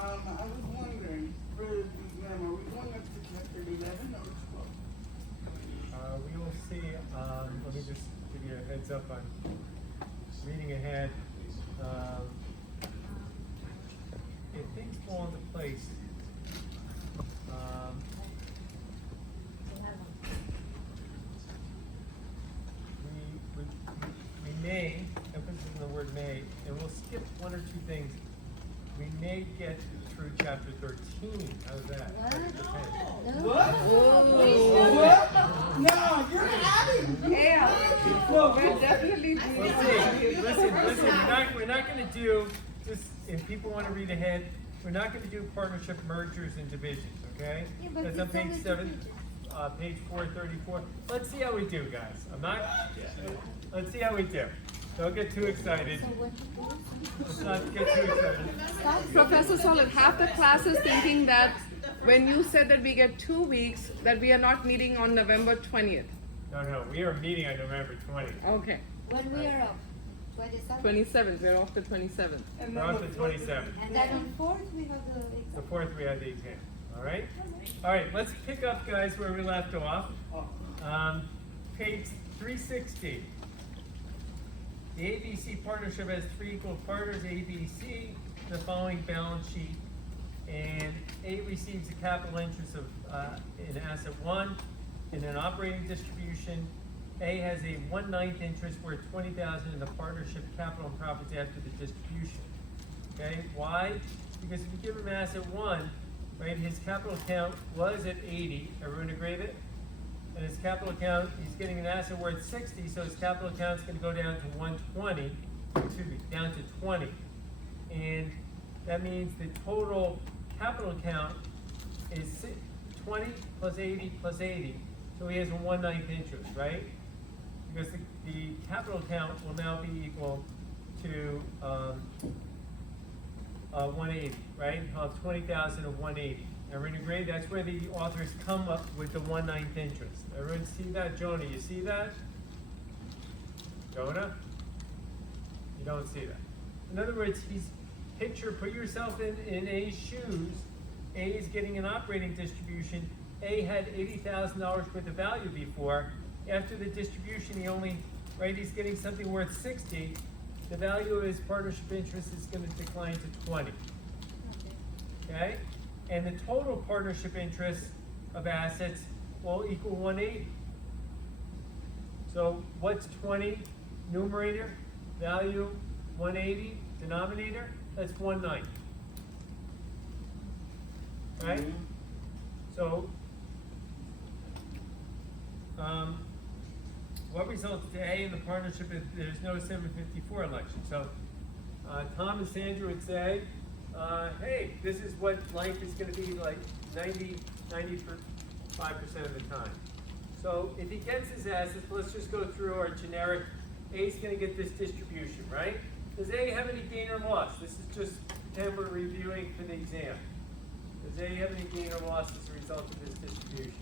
I was wondering, for the exam, are we going up to chapter 11 or 12? We will see, let me just give you a heads up on reading ahead. If things fall into place, we may, emphasis on the word may, and we'll skip one or two things. We may get through chapter 13. How's that? What? What? No, you're adding. Yeah. No, we're definitely doing We'll see. Listen, we're not going to do, just if people want to read ahead, we're not going to do partnership mergers and divisions, okay? Yeah, but That's on it's page always 7, page 434. Let's see how we do, guys. Let's see how we do. Don't get too excited. So what you do? Let's not get too excited. Professor Solid, half the class is thinking that when you said that we get 2 weeks, that we are not meeting on November 20th. No, we are meeting on November 20th. Okay. When we are off? 27? 27th, we're off the 27th. We're off the 27th. And then on 4th we have the exam. The 4th we have the exam. All right? All right, let's pick up, guys, where we left off. Page 360. The ABC partnership has 3 equal partners, ABC, the following balance sheet. And A receives a capital interest of in asset 1 in an operating distribution. A has a 1/9 interest worth $20,000 in the partnership capital and profits after the distribution. Okay, why? Because if you give him asset 1, right, his capital account was at 80. Everyone agree with it? And his capital account, he's getting an asset worth 60, so his capital account is going to go down to 120, down to 20. And that means the total capital account is 20 plus 80 plus 80. So he has a 1/9 interest, right? Because the capital account will now be equal to 180, right? He'll have 20,000 of 180. Everyone agree? That's where the authors come up with the 1/9 interest. Everyone see that? Jonah, you see that? Jonah? You don't see that. In other words, put yourself in A's shoes. A is getting an operating distribution. A had $80,000 worth of value before. After the distribution, he's getting something worth 60. The value of his partnership interest is going to decline to 20. Okay? And the total partnership interest of assets will equal 180. So what's 20 numerator? Value 180. Denominator? That's 1/9. Right? So what results to A in the partnership is there's no 754 election. So Tom and Sandra would say, hey, this is what life is going to be like 95% of the time. So if he gets his assets, let's just go through our generic. A is going to get this distribution, right? Does A have any gain or loss? This is just pretend we're reviewing for the exam. Does A have any gain or loss as a result of this distribution?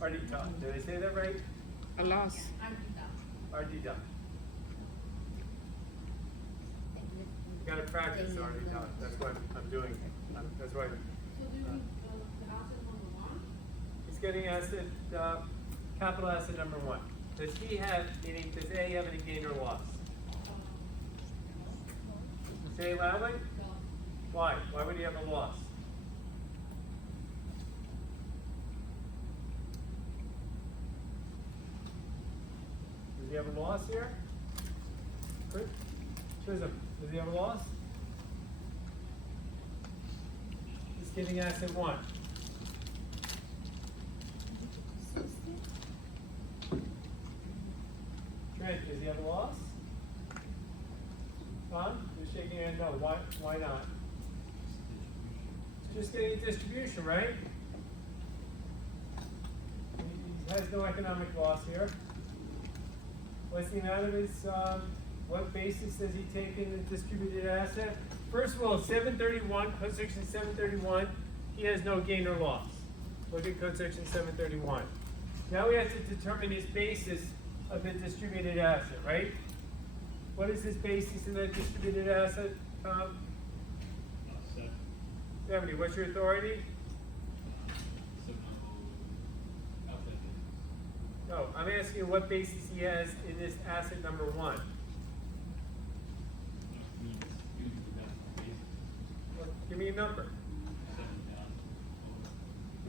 RD done. Did I say that right? A loss. RD done. You got to practice RD done. That's what I'm doing. That's why. He's getting asset, capital asset number 1. Does he have, meaning does A have any gain or loss? Say it loudly. Why? Why would he have a loss? Does he have a loss here? Chisholm, does he have a loss? He's getting asset 1. Trent, does he have a loss? Tom, you're shaking your head no. Why not? It's just getting a distribution, right? He has no economic loss here. What's the amount of his, what basis does he take in the distributed asset? First of all, 731, code section 731, he has no gain or loss. Look at code section 731. Now we have to determine his basis of the distributed asset, right? What is his basis in that distributed asset, Tom? 70. What's your authority? No, I'm asking you what basis he has in this asset number 1. Well, give me a number.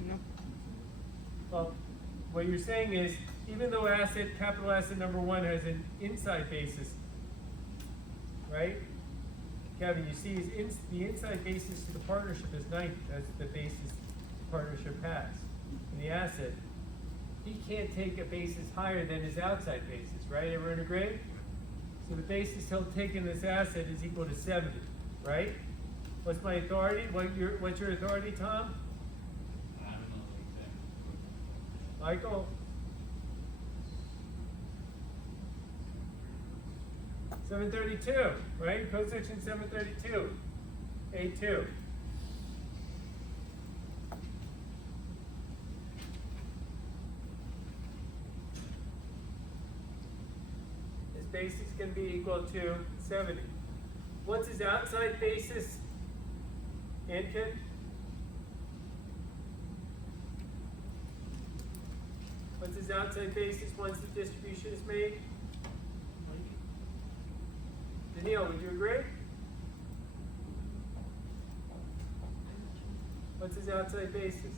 No. Well, what you're saying is, even though capital asset number 1 has an inside basis, right? Kevin, you see the inside basis to the partnership is 90. That's the basis the partnership has. In the asset, he can't take a basis higher than his outside basis, right? Everyone agree? So the basis he'll take in this asset is equal to 70, right? What's my authority? What's your authority, Tom? I don't know exactly. Michael? 732, right? Code section 732, A2. His basis can be equal to 70. What's his outside basis? Infant? What's his outside basis once the distribution is made? Danielle, would you agree? What's his outside basis?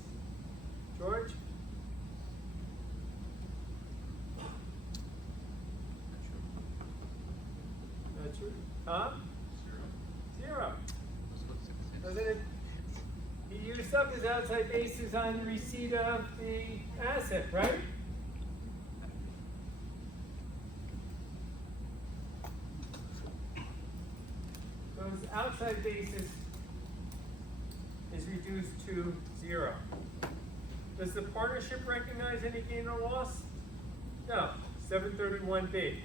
George? Not true. Tom? 0. Doesn't it? He used up his outside basis on the receipt of the asset, right? So his outside basis is reduced to 0. Does the partnership recognize any gain or loss? No. 731B.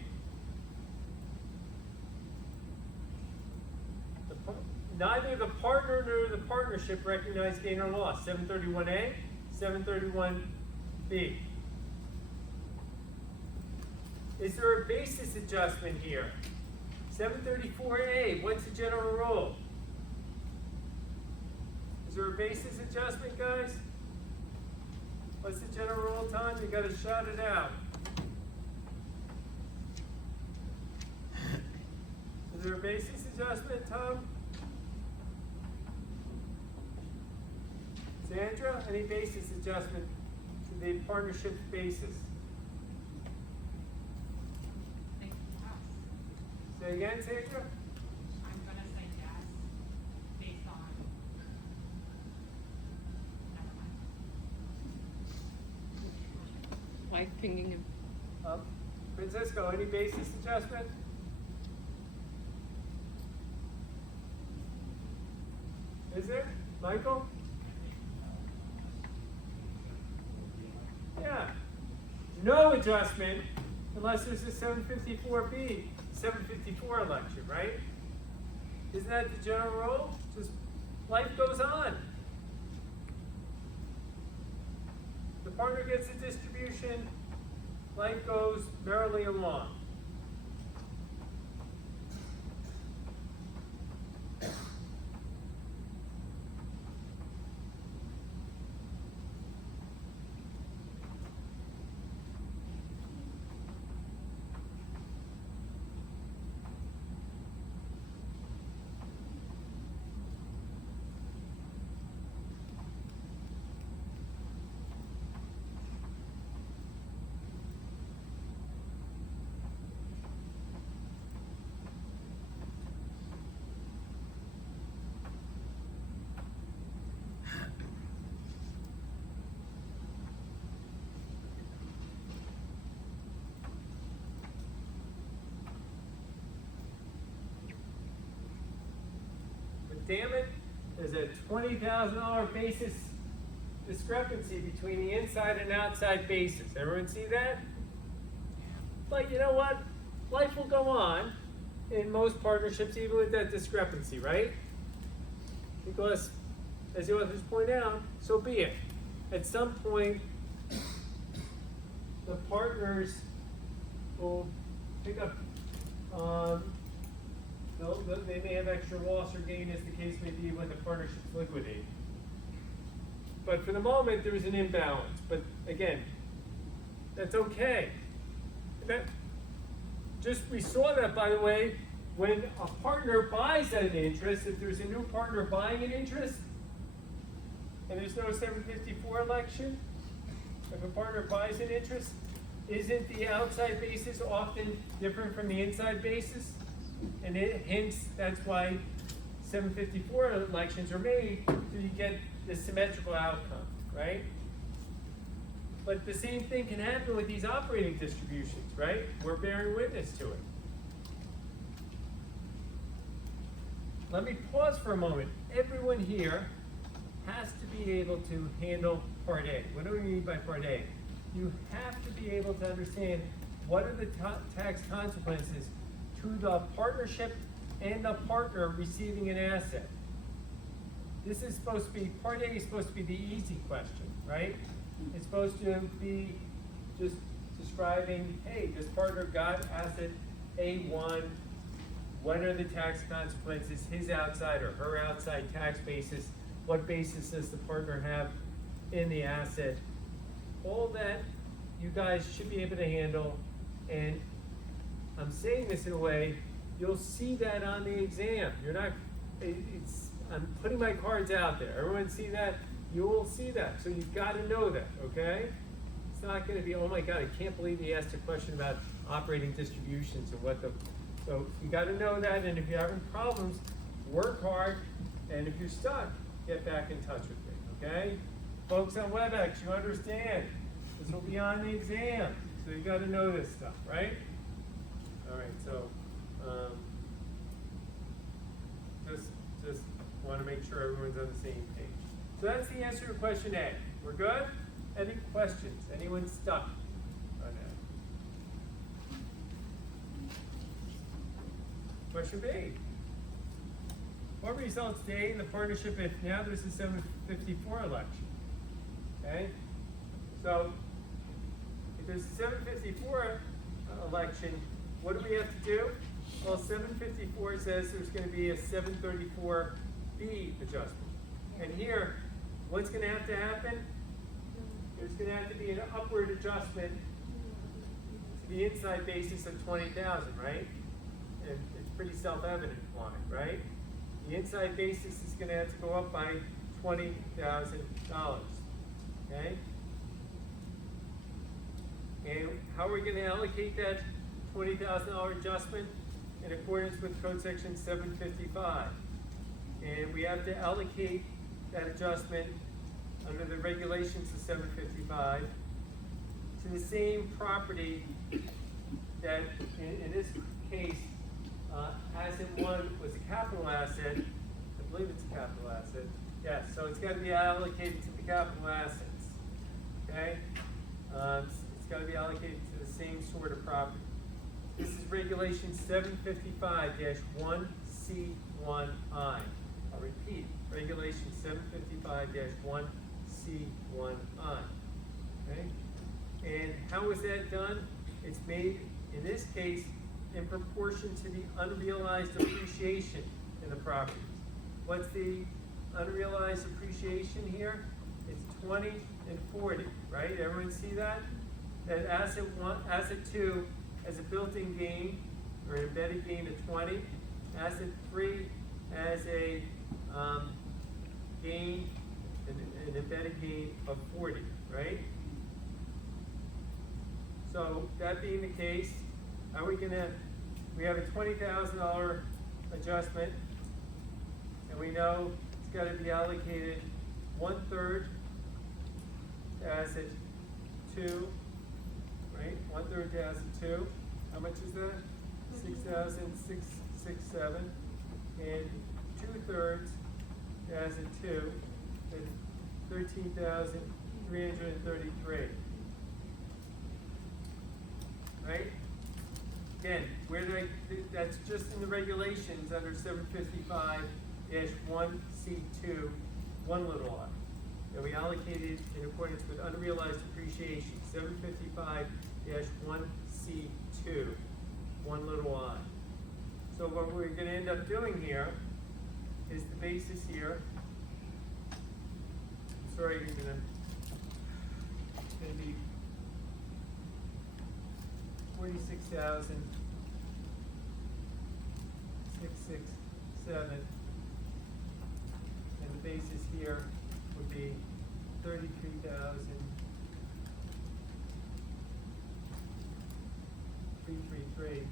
Neither the partner nor the partnership recognize gain or loss. 731A, 731B. Is there a basis adjustment here? 734A, what's the general rule? Is there a basis adjustment, guys? What's the general rule, Tom? You gotta shout it out. Is there a basis adjustment, Tom? Sandra, any basis adjustment to the partnership's basis? Say again, Sandra? I'm gonna say yes, based on, never mind. Mike pinging him. Francisco, any basis adjustment? Is there? Michael? Yeah. No adjustment unless there's a 754B, 754 election, right? Isn't that the general rule? Just life goes on. The partner gets a distribution, life goes merrily along. Damn it, there's a $20,000 basis discrepancy between the inside and outside basis. Everyone see that? But you know what? Life will go on in most partnerships, even with that discrepancy, right? Because, as the authors point out, so be it. At some point, the partners will pick up they may have extra loss or gain as the case may be when the partnership's liquidated. But for the moment, there's an imbalance. But again, that's okay. We saw that, by the way, when a partner buys an interest, if there's a new partner buying an interest, and there's no 754 election, if a partner buys an interest, isn't the outside basis often different from the inside basis? And hence, that's why 754 elections are made, so you get the symmetrical outcome, right? But the same thing can happen with these operating distributions, right? We're bearing witness to it. Let me pause for a moment. Everyone here has to be able to handle Part A. What do we mean by Part A? You have to be able to understand what are the tax consequences to the partnership and the partner receiving an asset. This is supposed to be, Part A is supposed to be the easy question, right? It's supposed to be just describing, hey, this partner got asset A1, what are the tax consequences, his outside or her outside tax basis, what basis does the partner have in the asset? All that you guys should be able to handle, and I'm saying this in a way, you'll see that on the exam. You're not, I'm putting my cards out there. Everyone see that? You will see that, so you've got to know that, okay? It's not going to be, oh my God, I can't believe he asked a question about operating distributions and what the, so you got to know that, and if you're having problems, work hard, and if you're stuck, get back in touch with me, okay? Folks on WebEx, you understand, this will be on the exam, so you got to know this stuff, right? All right, so just want to make sure everyone's on the same page. So that's the answer to question A. We're good? Any questions? Anyone stuck on that? Question B. What results today in the partnership if now there's a 754 election? Okay? So, if there's a 754 election, what do we have to do? Well, 754 says there's going to be a 734B adjustment. And here, what's going to have to happen? There's going to have to be an upward adjustment to the inside basis of 20,000, right? And it's pretty self-evident on it, right? The inside basis is going to have to go up by $20,000, okay? And how are we going to allocate that $20,000 adjustment? In accordance with Code Section 755. And we have to allocate that adjustment under the regulations of 755 to the same property that, in this case, asset one was a capital asset. I believe it's a capital asset. Yes, so it's got to be allocated to the capital assets. Okay? It's got to be allocated to the same sort of property. This is regulation 755-1C1I. I'll repeat, regulation 755-1C1I. Okay? And how is that done? It's made, in this case, in proportion to the unrealized appreciation in the properties. What's the unrealized appreciation here? It's 20 and 40, right? Everyone see that? That asset one, asset two has a built-in gain or an embedded gain of 20. Asset three has a gain, an embedded gain of 40, right? So that being the case, are we gonna, we have a $20,000 adjustment, and we know it's gotta be allocated 1/3 to asset two, right? 1/3 to asset two. How much is that? 6,667. And 2/3 to asset two, is 13,333. Right? Again, where did I, that's just in the regulations under 755-1C2, one little I. That we allocated in accordance with unrealized appreciation, 755-1C2, one little I. So what we're going to end up doing here is the basis here. Sorry, it's going to be 46,667, and the basis here would be 33,333.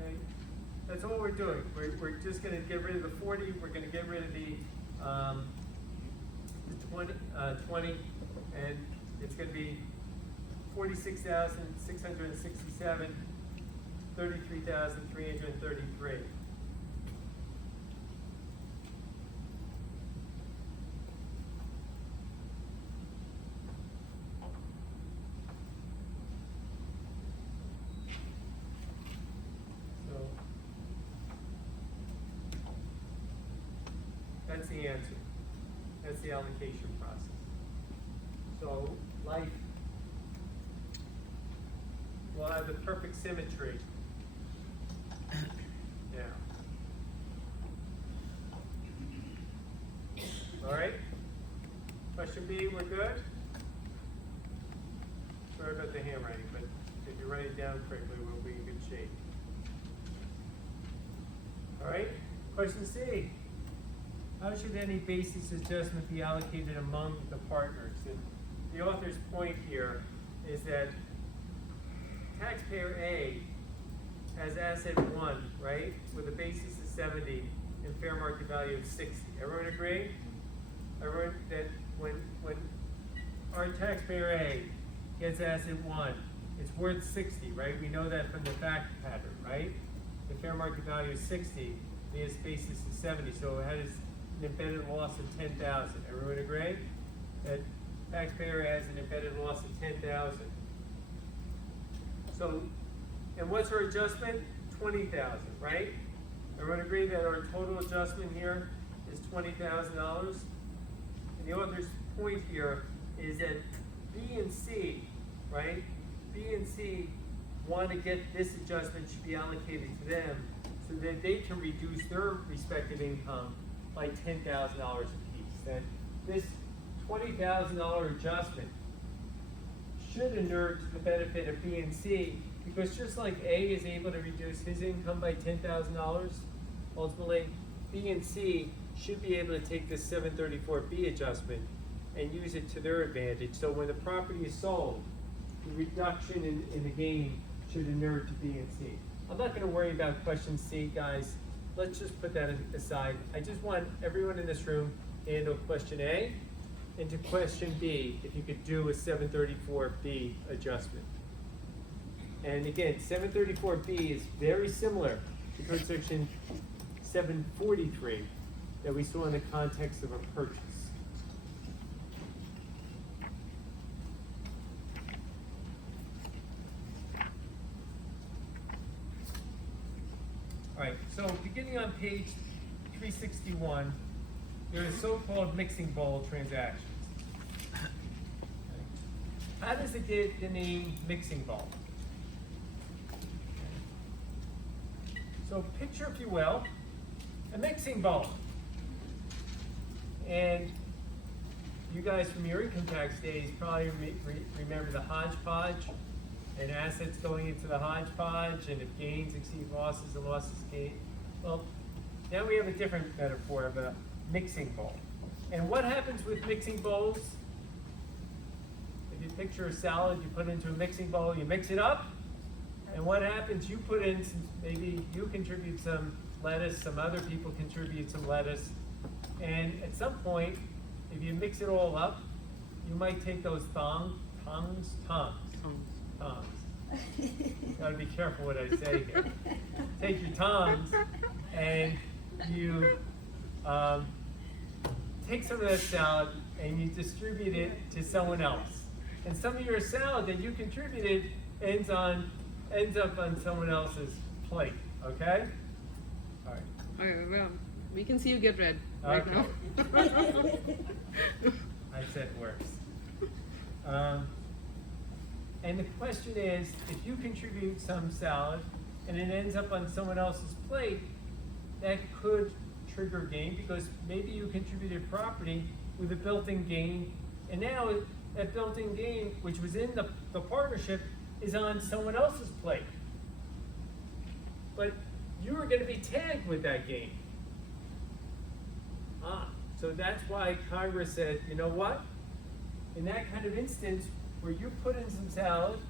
Okay, that's all we're doing. We're just going to get rid of the 40. We're going to get rid of the 20, and it's going to be 46,667, 33,333. So that's the answer. That's the allocation process. So life will have the perfect symmetry. Yeah. All right. Question B, we're good? Sorry about the handwriting, but if you write it down correctly, we'll be in good shape. All right. Question C. How should any basis adjustment be allocated among the partners? And the author's point here is that taxpayer A has asset 1, right, with a basis of 70 and fair market value of 60. Everyone agree? Everyone that when our taxpayer A gets asset 1, it's worth 60, right? We know that from the fact pattern, right? The fair market value is 60, and its basis is 70, so it has an embedded loss of 10,000. Everyone agree? That taxpayer has an embedded loss of 10,000. So, and what's our adjustment? 20,000, right? Everyone agree that our total adjustment here is $20,000? And the author's point here is that B and C, right? B and C want to get this adjustment should be allocated to them so that they can reduce their respective income by $10,000 apiece. That this $20,000 adjustment should inure to the benefit of B and C, because just like A is able to reduce his income by $10,000, ultimately B and C should be able to take this 734B adjustment and use it to their advantage. So when the property is sold, the reduction in the gain should inure to B and C. I'm not going to worry about question C, guys. Let's just put that aside. I just want everyone in this room to handle question A, and to question B, if you could do a 734B adjustment. And again, 734B is very similar to code section 743 that we saw in the context of a purchase. All right, so beginning on page 361, there are so-called mixing bowl transactions. How does it get the name mixing bowl? So picture, if you will, a mixing bowl. And you guys from your income tax days probably remember the hodgepodge and assets going into the hodgepodge, and if gains exceed losses and losses gain. Well, now we have a different metaphor of a mixing bowl. And what happens with mixing bowls? If you picture a salad, you put it into a mixing bowl, you mix it up, and what happens? You put in some, maybe you contribute some lettuce, some other people contribute some lettuce, and at some point, if you mix it all up, you might take those tongs. Gotta be careful what I say here. Take your tongs and you take some of that salad and you distribute it to someone else. And some of your salad that you contributed ends up on someone else's plate. Okay? All right. Okay, well, we can see you get red right Okay. now. I said worse. And the question is, if you contribute some salad and it ends up on someone else's plate, that could trigger gain because maybe you contributed property with a built-in gain, and now that built-in gain, which was in the partnership, is on someone else's plate. But you are going to be tagged with that gain. So that's why Congress said, you know what? In that kind of instance where you put in some salad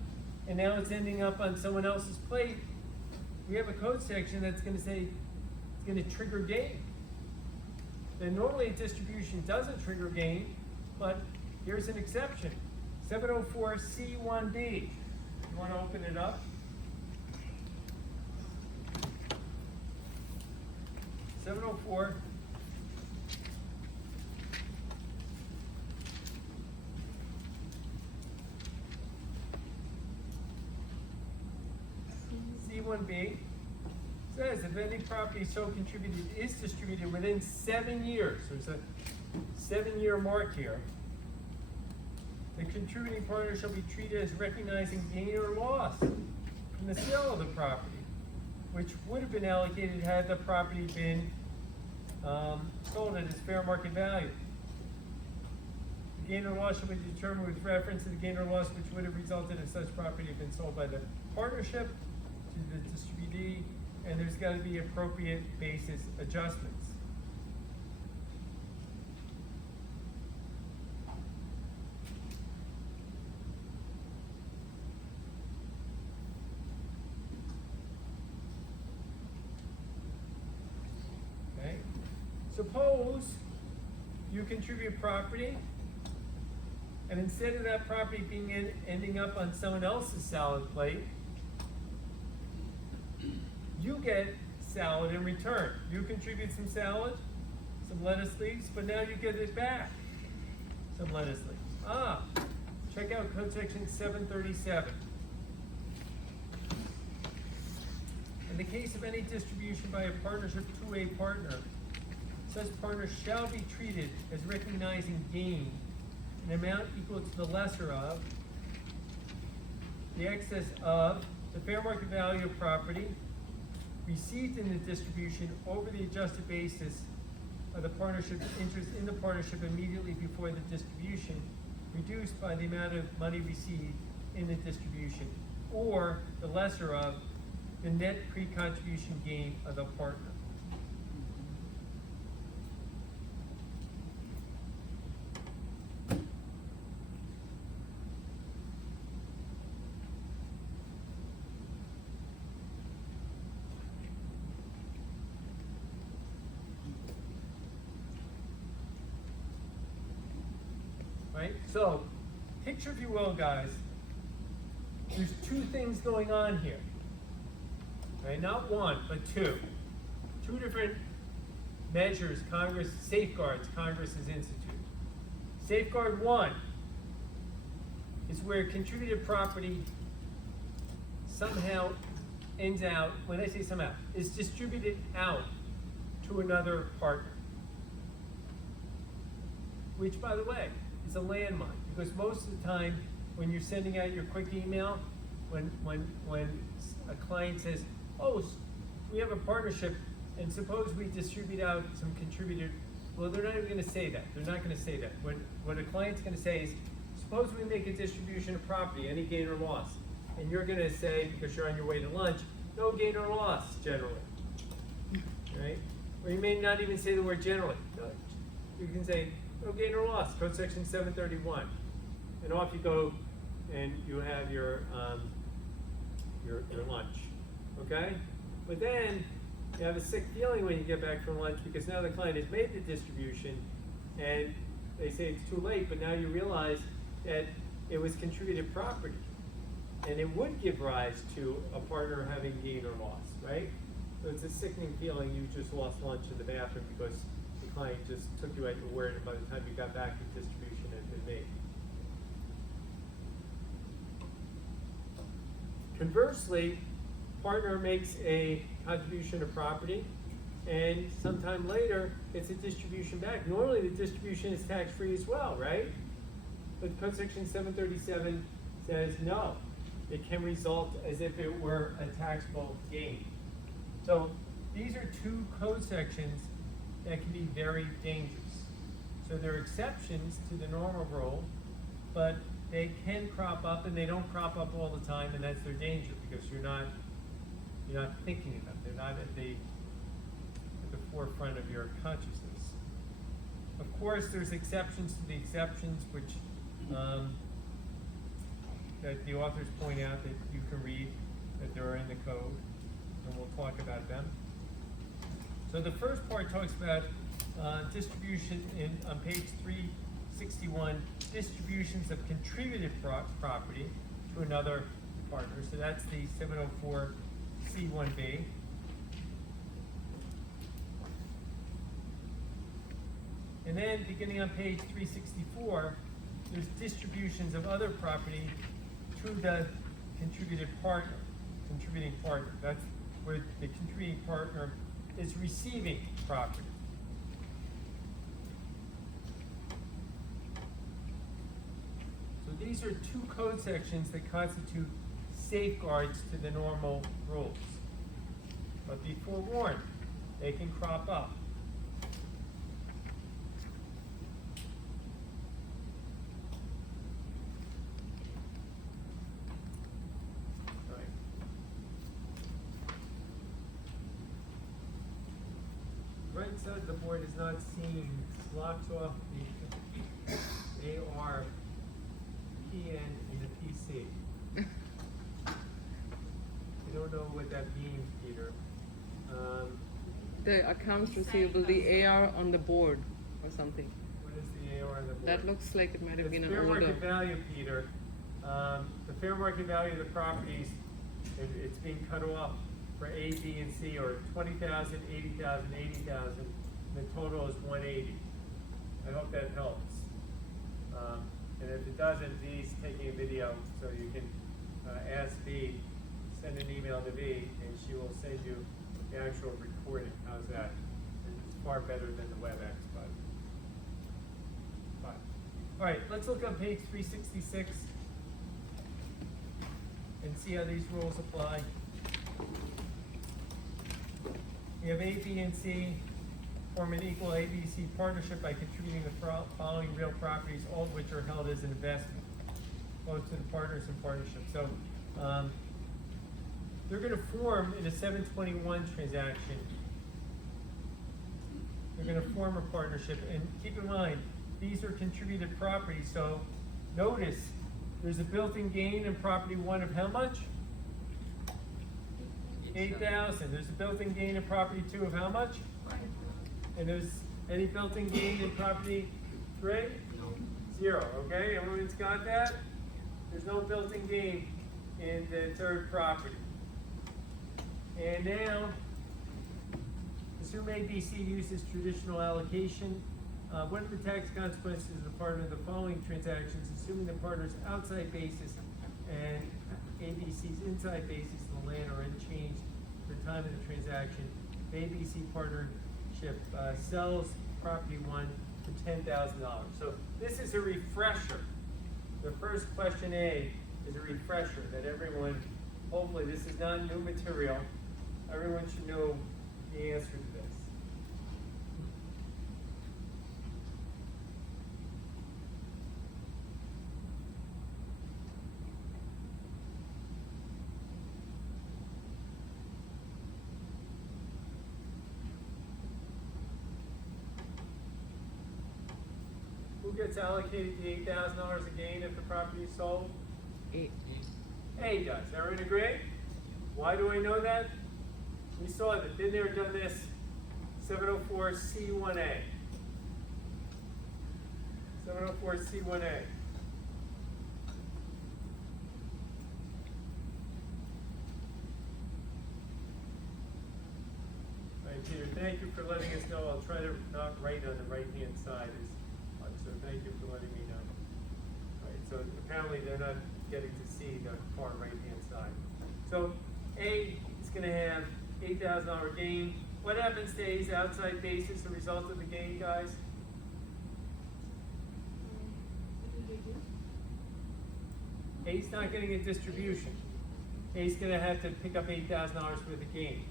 and now it's ending up on someone else's plate, we have a code section that's going to say it's going to trigger gain. Then normally a distribution doesn't trigger gain, but here's an exception. 704C1B. You want to open it up? 704. C1B says if any property so contributed is distributed within 7 years, there's a 7-year mark here, the contributing partner shall be treated as recognizing gain or loss from the sale of the property, which would have been allocated had the property been sold at its fair market value. The gain or loss shall be determined with reference to the gain or loss which would have resulted if such property had been sold by the partnership to the distributee, and there's got to be appropriate basis adjustments. Okay. Suppose you contribute property, and instead of that property ending up on someone else's salad plate, you get salad in return. You contribute some salad, some lettuce leaves, but now you get it back, some lettuce leaves. Check out code section 737. In the case of any distribution by a partnership to a partner, such partner shall be treated as recognizing gain an amount equal to the lesser of the excess of the fair market value of property received in the distribution over the adjusted basis of the partnership's interest in the partnership immediately before the distribution, reduced by the amount of money received in the distribution, or the lesser of the net pre-contribution gain of the partner. Right? So, picture if you will, guys, there's two things going on here. Right? Not one, but two. Two different measures safeguards Congress has instituted. Safeguard one is where contributed property somehow ends out, when I say somehow, is distributed out to another partner. Which, by the way, is a landmine, because most of the time when you're sending out your quick email, when a client says, oh, we have a partnership, and suppose we distribute out some contributed, well, they're not even going to say that. They're not going to say that. What a client's going to say is, suppose we make a distribution of property, any gain or loss, and you're going to say, because you're on your way to lunch, no gain or loss, generally. Right? Or you may not even say the word generally. You can say, no gain or loss, code section 731. And off you go, and you have your lunch. Okay? But then you have a sick feeling when you get back from lunch because now the client has made the distribution and they say it's too late, but now you realize that it was contributed property. And it would give rise to a partner having gain or loss, right? So it's a sickening feeling you just lost lunch in the bathroom because the client just took you at your word, and by the time you got back, the distribution had been made. Conversely, partner makes a contribution of property, and sometime later, it's a distribution back. Normally, the distribution is tax-free as well, right? But code section 737 says no. it can result as if it were a taxable gain. So these are two code sections that can be very dangerous. So there are exceptions to the normal rule, but they can crop up, and they don't crop up all the time, and that's their danger, because you're not thinking of them. They're not at the forefront of your consciousness. Of course, there's exceptions to the exceptions, which that the authors point out that you can read, that they're in the code, and we'll talk about them. So the first part talks about distribution on page 361, distributions of contributed property to another partner. So that's the 704C1B. And then beginning on page 364, there's distributions of other property to the contributing partner. That's where the contributing partner is receiving property. So these are two code sections that constitute safeguards to the normal rules. But be forewarned, they can crop up. Right side of the board is not seen, blocks off the AR, PN, and the PC. I don't know what that means, Peter. The accounts receivable, the AR on the board or something. What is the AR on the board? That looks like it might have been an fair older. market value, Peter. The fair market value of the properties, it's being cut off for A, B, and C, or 20,000, 80,000, 80,000. The total is 180. I hope that helps. And if it doesn't, V's taking a video, so you can ask V, send an email to V, and she will send you the actual recording. How's that? It's far better than the WebEx, but fine. All right, let's look on page 366 and see how these rules apply. We have A, B, and C form an equal ABC partnership by contributing the following real properties, all of which are held as an investment, both to the partners in partnership. So they're going to form in a 721 transaction. They're going to form a partnership, and keep in mind, these are contributed properties. So notice there's a built-in gain in property one of how much? 8,000. There's a built-in gain in property two of how much? And there's any built-in gain in property three? No. 0. Okay, everyone's got that? There's no built-in gain in the third property. And now, assume ABC uses traditional allocation. What are the tax consequences of the partner of the following transactions, assuming the partner's outside basis and ABC's inside basis of the land are unchanged for the time of the transaction? The ABC partnership sells property one for $10,000. So this is a refresher. The first question A is a refresher that everyone, hopefully this is not new material, everyone should know the answer to this. Who gets allocated the $8,000 a gain if the property is sold? A does. Everyone agree? Why do I know that? We saw that. Been there, done this. 704C1A. 704C1A. Right, Peter, thank you for letting us know. I'll try to not write on the right-hand side as much, so thank you for letting me know. All right, so apparently they're not getting to see the far right-hand side. So A is going to have $8,000 gain. What happens to A's outside basis as a result of the gain, guys? A's not getting a distribution. A's gonna have to pick up $8,000 worth of gain.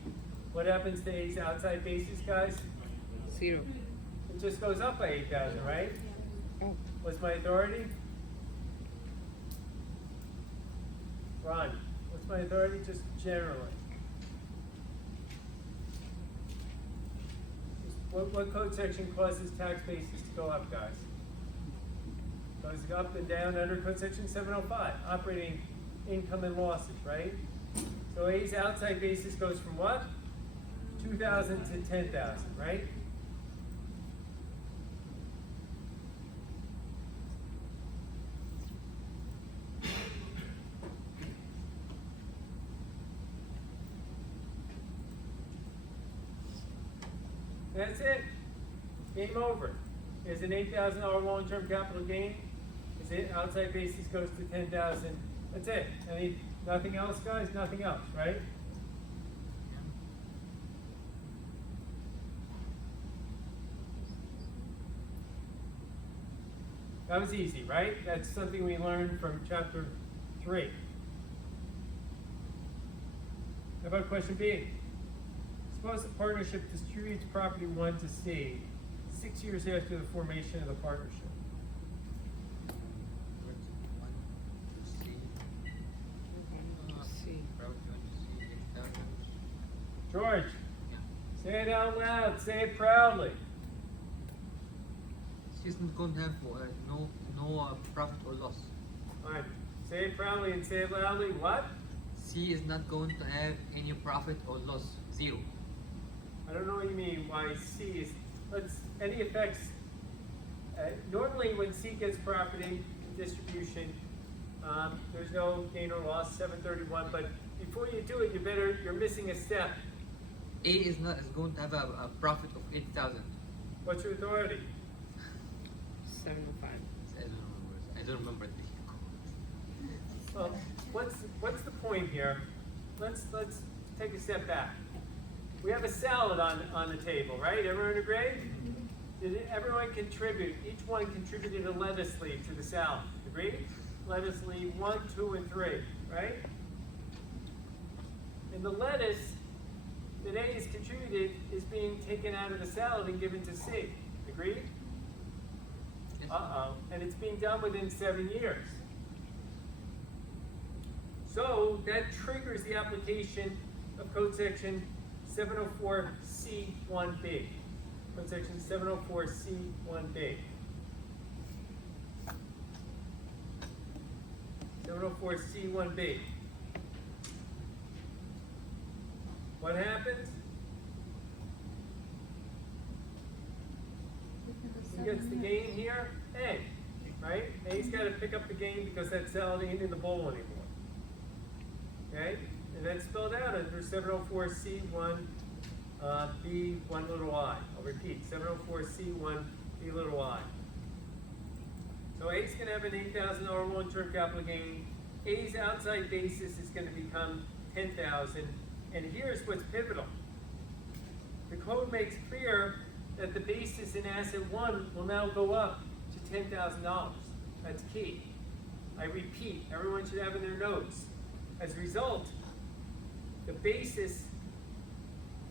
What happens to A's outside basis, guys? 0. It just goes up by 8,000, right? Oh. What's my authority? Ron, what's my authority? Just generally. What code section causes tax basis to go up, guys? Goes up and down under code section 705, operating income and losses, right? So A's outside basis goes from what? 2,000 to 10,000, right? That's it. Game over. Is an $8,000 long-term capital gain? Is it outside basis goes to 10,000? That's it. Nothing else, guys? Nothing else, right? That was easy, right? That's something we learned from chapter 3. How about question B? Suppose the partnership distributes property 1 to C 6 years after the formation of the partnership. C. George, say it out loud. Say it proudly. She's not going to have no profit or loss. Fine. Say it proudly and say it loudly. What? She is not going to have any profit or loss. 0. I don't know what you mean. Why C is? Any effects? Normally, when C gets property distribution, there's no gain or loss. 731. But before you do it, you're missing a step. A is going to have a profit of 8,000. What's your authority? 705. I don't remember the Well, what's the point here? Let's take a step back. We have a salad on the table, right? Everyone agree? Did everyone contribute? Each one contributed a lettuce leaf to the salad. Agreed? Lettuce leaf 1, 2, and 3, right? And the lettuce that A has contributed is being taken out of the salad and given to C. Agreed? Yes. And it's being done within 7 years. So that triggers the application of code section 704C1B. Code section 704C1B. 704C1B. What happens? Who gets the gain here? A, right? A's got to pick up the gain because that salad ain't in the bowl anymore. Okay? And that's spelled out under 704C1 B1 little I. I'll repeat, 704C1 B little I. So A's going to have an $8,000 long-term capital gain. A's outside basis is going to become 10,000. And here's what's pivotal. The code makes clear that the basis in asset 1 will now go up to $10,000. That's key. I repeat, everyone should have in their notes. As a result, the basis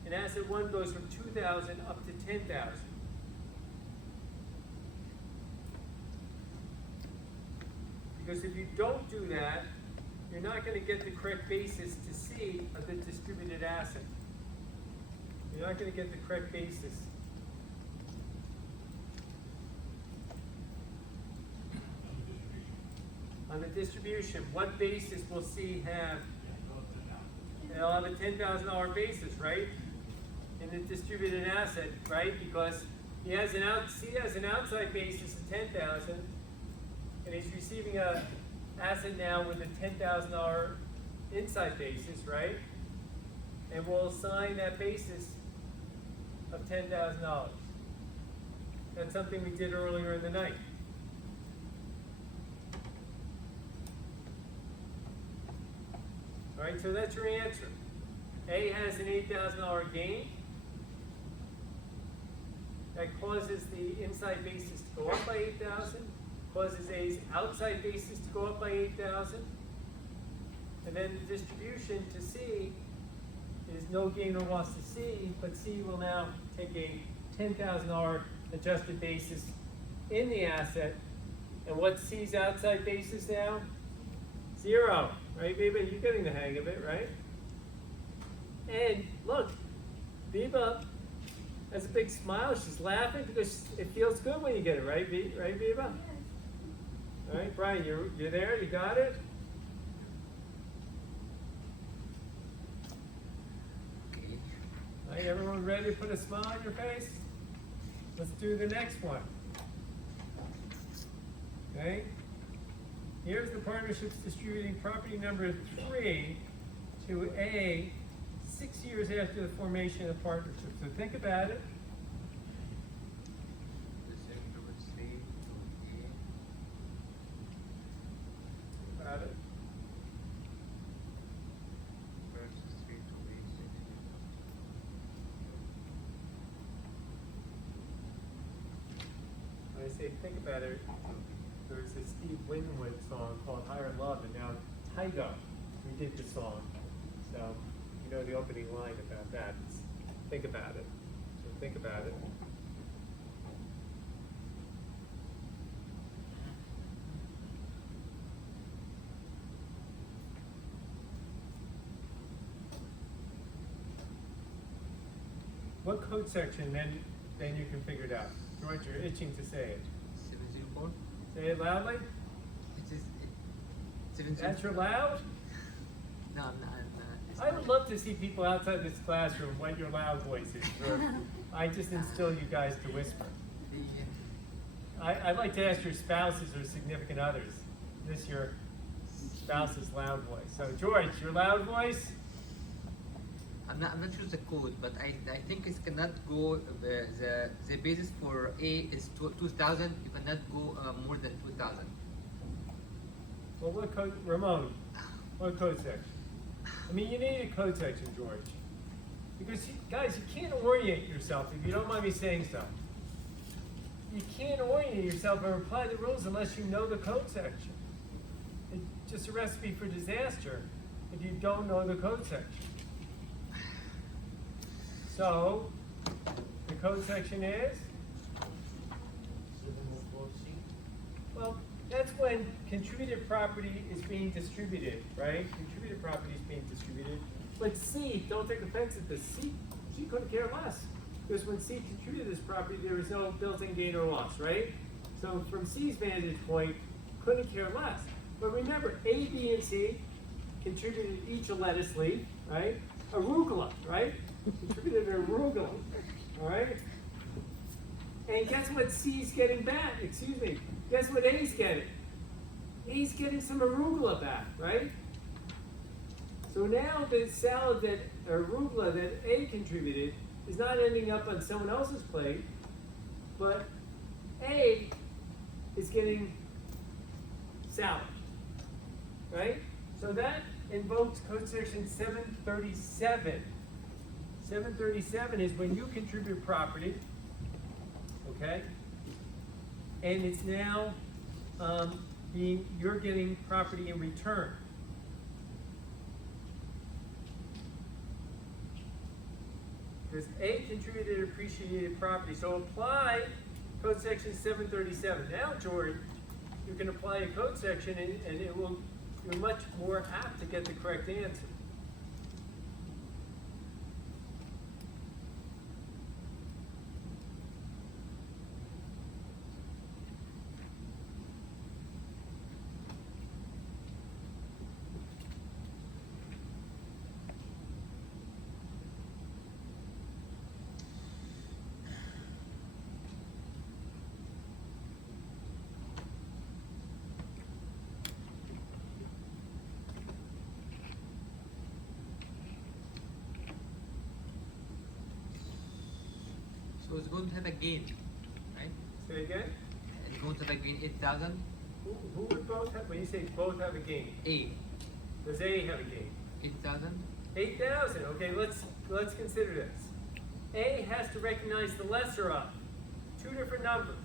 in asset 1 goes from 2,000 up to 10,000. Because if you don't do that, you're not going to get the correct basis to C of the distributed asset. You're not going to get the correct basis. On the distribution, what basis will C have? It'll have a $10,000 basis, right? In the distributed asset, right? Because C has an outside basis of 10,000, and he's receiving a asset now with a $10,000 inside basis, right? And we'll assign that basis of $10,000. That's something we did earlier in the night. All right, so that's your answer. A has an $8,000 gain. That causes the inside basis to go up by 8,000. Causes A's outside basis to go up by 8,000. And then the distribution to C is no gain or loss to C, but C will now take a $10,000 adjusted basis in the asset. And what's C's outside basis now? 0, right, Viva? You're getting the hang of it, right? And look, Viva has a big smile. She's laughing because it feels good when you get it, right, right, Viva? All right, Brian, you're there. You got it. Okay. All right, everyone ready to put a smile on your face? Let's do the next one. Okay. Here's the partnerships distributing property number 3 to A 6 years after the formation of the partnership. So think about it. The same number C to A About it. versus 3 to A 6. When I say think about it, there's this Steve Winwood song called Higher Love, and now Tyga redid the song. So you know the opening line about that. It's, think about it. So think about it. What code section then you can figure it out? George, you're itching to say it. 704? Say it loudly. It is 704. That's your loud? No, I'm not. It's I would love to see people outside this classroom what your loud voice is. Or I just instill you guys to whisper. I'd like to ask your spouses or significant others. This your spouse's loud voice. So George, your loud voice? I'm not sure the code, but I think it cannot go, the basis for A is 2000, you cannot go more than 2000. Well, what code, Ramon? What code section? I mean, you need a code section, George. Because, guys, you can't orient yourself, if you don't mind me saying so. You can't orient yourself and apply the rules unless you know the code section. It's just a recipe for disaster if you don't know the code section. So, the code section is? Well, that's when contributed property is being distributed, right? Contributed property is being distributed. But C, don't take offense at this, C couldn't care less. Because when C contributed this property, there was no built-in gain or loss, right? So from C's vantage point, couldn't care less. But remember, A, B, and C contributed each a lettuce leaf, right? Arugula, right? Contributed an arugula, all right? And guess what C's getting back? Excuse me. Guess what A's getting? A's getting some arugula back, right? So now the salad that, arugula that A contributed is not ending up on someone else's plate, but A is getting salad, right? So that invokes code section 737. 737 is when you contribute property, okay? And it's now you're getting property in return. Because A contributed appreciated property. So apply code section 737. Now, George, you can apply a code section and you're much more apt to get the correct answer. So it's going to have a gain, right? Say again? It's going to have a gain 8,000. Who would both have, when you say both have a gain? A, Does A have a gain? 8,000. 8,000. Okay, let's consider this. A has to recognize the lesser of two different numbers.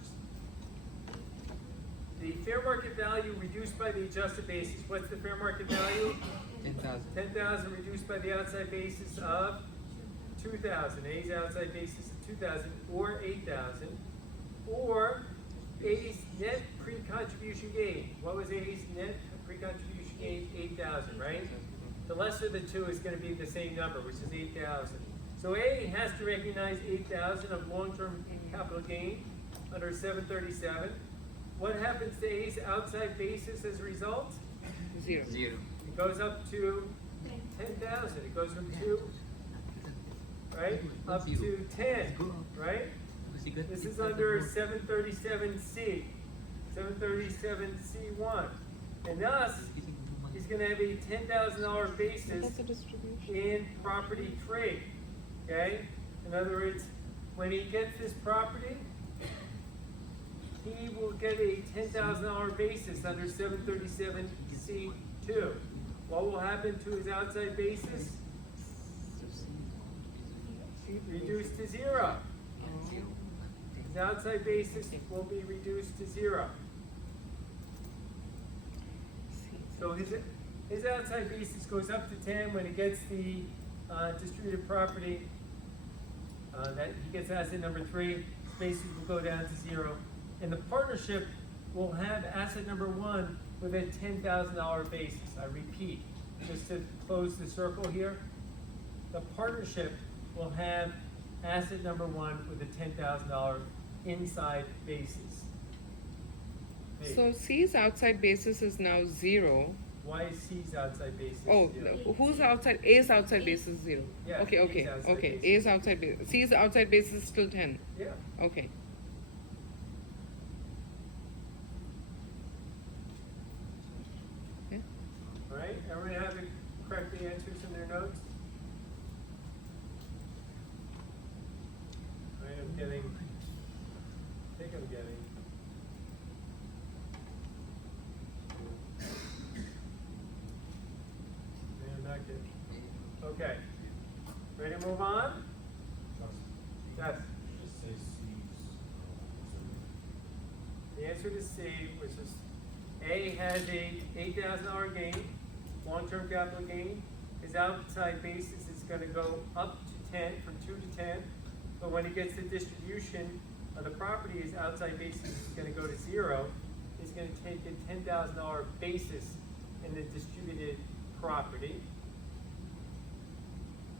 The fair market value reduced by the adjusted basis. What's the fair market value? 10,000. 10,000 reduced by the outside basis of 2,000. A's outside basis of 2,000 or 8,000. Or A's net pre-contribution gain. What was A's net pre-contribution gain? 8,000, right? The lesser of the two is going to be the same number, which is 8,000. So A has to recognize 8,000 of long-term capital gain under 737. What happens to A's outside basis as a result? 0. 0. It goes up to 10,000. It goes from 2, right, up to 10, right? This is under 737C, 737C1. And thus, he's going to have a $10,000 basis That's a distribution. in property trade. Okay? In other words, when he gets this property, he will get a $10,000 basis under 737C2. What will happen to his outside basis? Reduced to 0. His outside basis will be reduced to 0. So his outside basis goes up to 10 when he gets the distributed property that he gets asset number 3. His basis will go down to 0. And the partnership will have asset number 1 with a $10,000 basis. I repeat, just to close the circle here, the partnership will have asset number 1 with a $10,000 inside basis. Hey, So C's outside basis is now 0. why is C's outside basis Oh, 0? no, who's outside? A's outside basis is 0. Yeah, Okay, A's okay, outside okay. basis. A's outside basis. C's outside basis is still 10. Yeah. Okay. Okay. All right. Everybody have the correct answers in their notes? All right. I'm getting. I think I'm getting. No, I'm not getting. Okay. Ready to move on? Yes. Just say C's. The answer to C, which is A, has a $8,000 gain, long-term capital gain. His outside basis is going to go up to 10, from 2 to 10. But when he gets the distribution of the property, his outside basis is going to go to 0. He's going to take a $10,000 basis in the distributed property.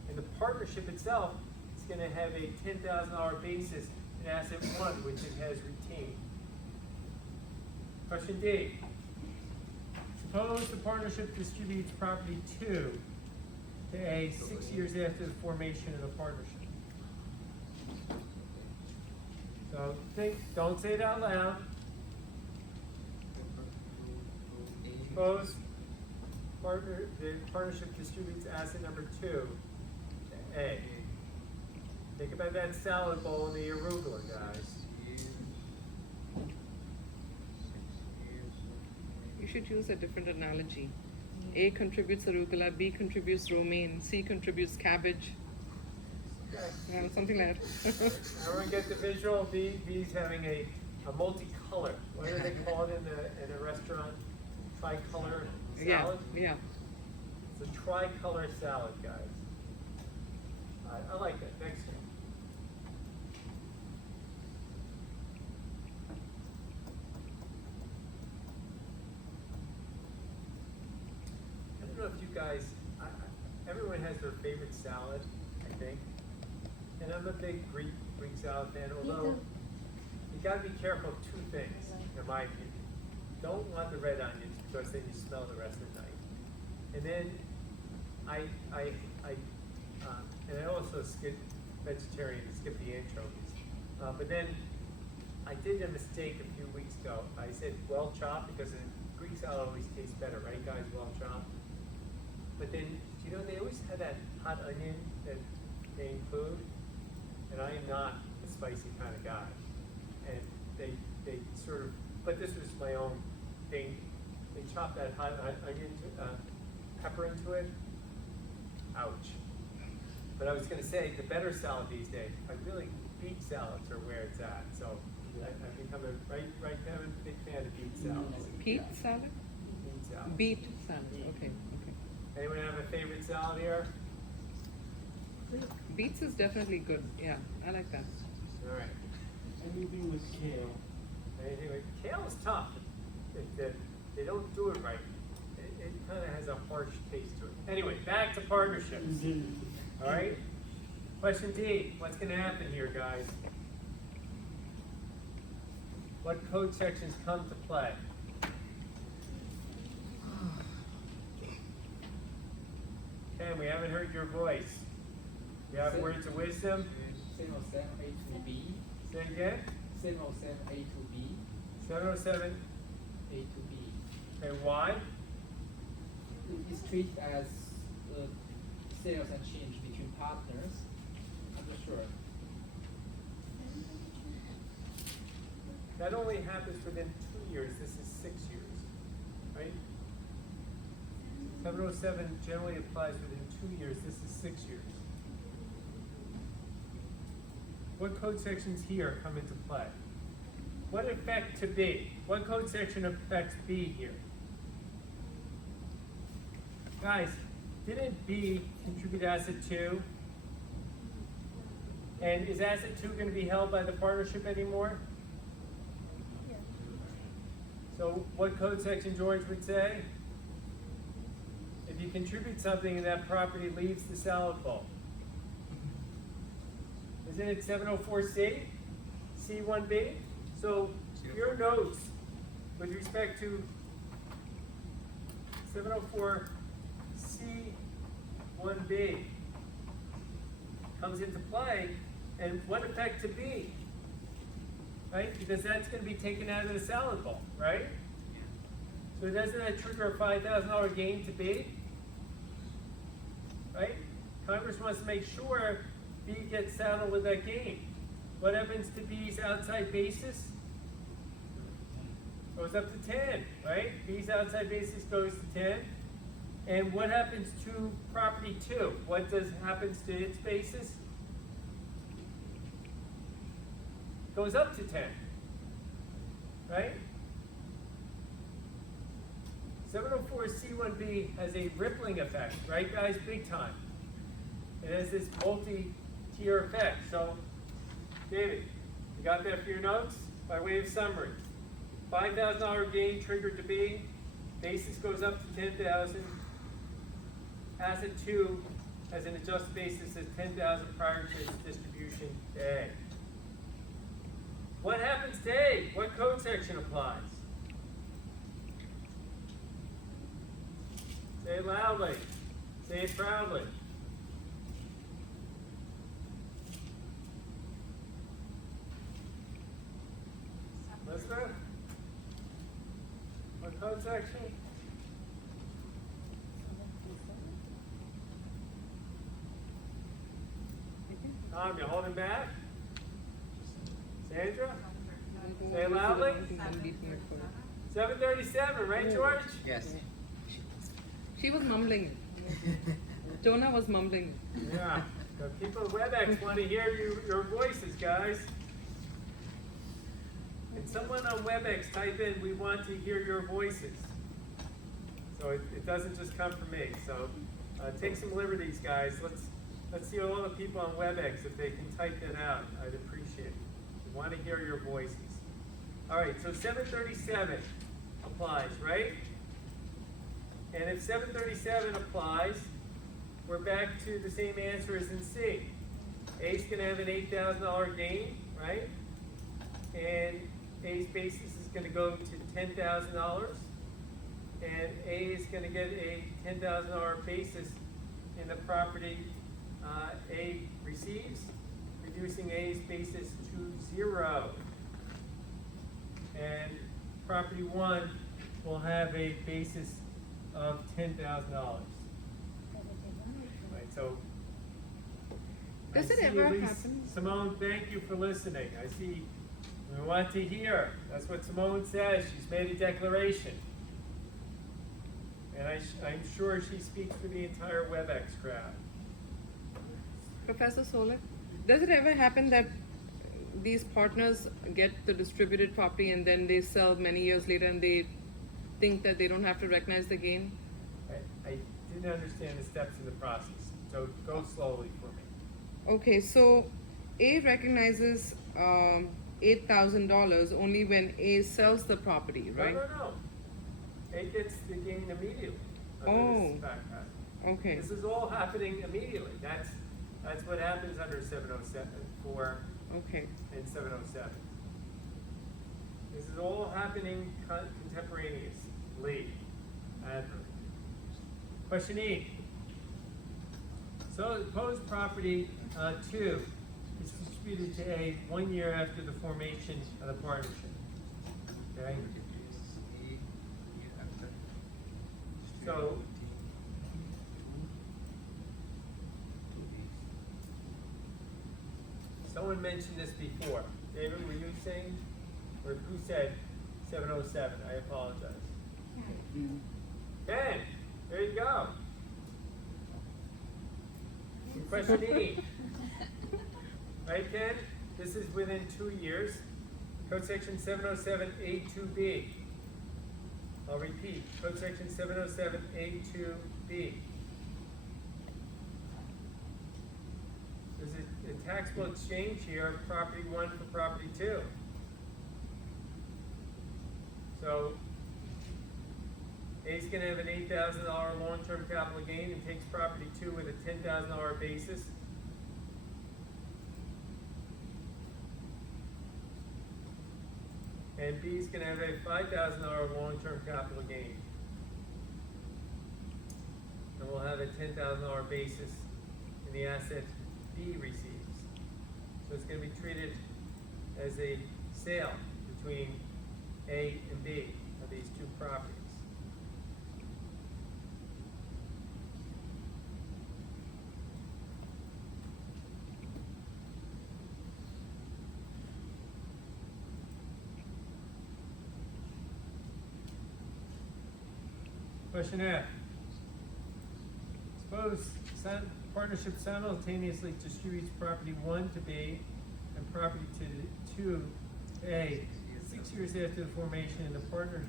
And the partnership itself is going to have a $10,000 basis in asset 1, which it has retained. Question D. Suppose the partnership distributes property 2 to A 6 years after the formation of the partnership. So think, don't say it out loud. Suppose the partnership distributes asset number 2 to A. Think about that salad bowl in the arugula, guys. You should use a different analogy. A contributes arugula, B contributes romaine, C contributes cabbage. Okay. You know, something like that. Everyone get the visual? B's having a multicolor. What do they call it in a restaurant? Tricolor Yeah, salad? yeah. It's a tricolor salad, guys. I like that. Next one. I don't know if you guys, everyone has their favorite salad, I think. And I'm a big Greek salad fan, although you gotta be careful of 2 things, in my opinion. Don't want the red onions because then you smell the rest of the night. And then and I also skip vegetarian, skip the anchovies. But then I did a mistake a few weeks ago. I said well chopped because the Greek salad always tastes better, right guys, well chopped? But then, you know, they always have that hot onion that they include, and I am not a spicy kind of guy. And they sort of, but this was my own thing. They chop that hot onion, pepper into it. Ouch. But I was going to say, the better salad these days, beet salads are where it's at. So I've become right, Kevin, big fan of beet salads. Beet salad? Beet salad. Beet salad. Okay, okay. Anyone have a favorite salad here? Beets is definitely good. Yeah, I like that. All right. Anything with kale. Anything with kale is tough. They don't do it right. It kind of has a harsh taste to it. Anyway, back to partnerships. All right. Question D. What's going to happen here, guys? What code sections come to play? Ken, we haven't heard your voice. You have words of wisdom? 707 A to B. Say again? 707 A to B. 707. A to B. And why? It's treated as sales and change between partners. I'm not sure. That only happens within 2 years. This is 6 years, right? 707 generally applies within 2 years. This is 6 years. What code sections here come into play? What affect to B? What code section affects B here? Guys, didn't B contribute asset 2? And is asset 2 going to be held by the partnership anymore? So what code section George would say? If you contribute something and that property leaves the salad bowl. Isn't it 704C? C1B? So your notes with respect to 704C1B comes into play, and what effect to B? Right? Because that's going to be taken out of the salad bowl, right? So doesn't that trigger a $5,000 gain to B? Right? Congress wants to make sure B gets saddled with that gain. What happens to B's outside basis? Goes up to 10, right? B's outside basis goes to 10. And what happens to property 2? What happens to its basis? Goes up to 10, right? 704C1B has a rippling effect, right guys? Big time. It has this multi-tier effect. So, David, you got that for your notes? By way of summary. $5,000 gain triggered to B. Basis goes up to 10,000. Asset 2 has an adjusted basis of 10,000 prior to its distribution to A. What happens to A? What code section applies? Say it loudly. Say it proudly. Listener? What code section? Tom, you holding back? Sandra? Say it loudly. 737, right, George? Yes. She was mumbling. Jonah was mumbling. Yeah. The people at WebEx want to hear your voices, guys. And someone on WebEx type in, "We want to hear your voices." So it doesn't just come from me. So take some liberties, guys. Let's see all the people on WebEx, if they can type that out. I'd appreciate it. We want to hear your voices. All right, so 737 applies, right? And if 737 applies, we're back to the same answer as in C. A's going to have an $8,000 gain, right? And A's basis is going to go to $10,000. And A is going to get a $10,000 basis in the property A receives, reducing A's basis to 0. And property 1 will have a basis of $10,000. Right, so Does I it see ever at least- happen? Simone, thank you for listening. I see we want to hear. That's what Simone says. She's made a declaration. And I'm sure she speaks for the entire WebEx crowd. Professor Solik, does it ever happen that these partners get the distributed property and then they sell many years later and they think that they don't have to recognize the gain? I me to understand the steps in the process. So go slowly for me. Okay, so A recognizes $8,000 only when A sells the property, right? No. It gets the gain immediately under Oh. this fact pattern. Okay. This is all happening immediately. That's what happens under 704 Okay. and 707. This is all happening contemporaneously. Adverb. Question E. So suppose property 2 is distributed to A 1 year after the formation of the partnership. Okay? So someone mentioned this before. David, were you saying? Or who said 707? I apologize. Ken, there you go. Question E. Right, Ken? This is within 2 years. Code section 707A2B. I'll repeat. Code section 707A2B. There's a taxable exchange here of property 1 for property 2. So A's going to have an $8,000 long-term capital gain and takes property 2 with a $10,000 basis. And B is going to have a $5,000 long-term capital gain. And we'll have a $10,000 basis in the asset B receives. So it's going to be treated as a sale between A and B of these two properties. Question F. Suppose partnership simultaneously distributes property 1 to B and property 2 to A 6 years after the formation of the partnership.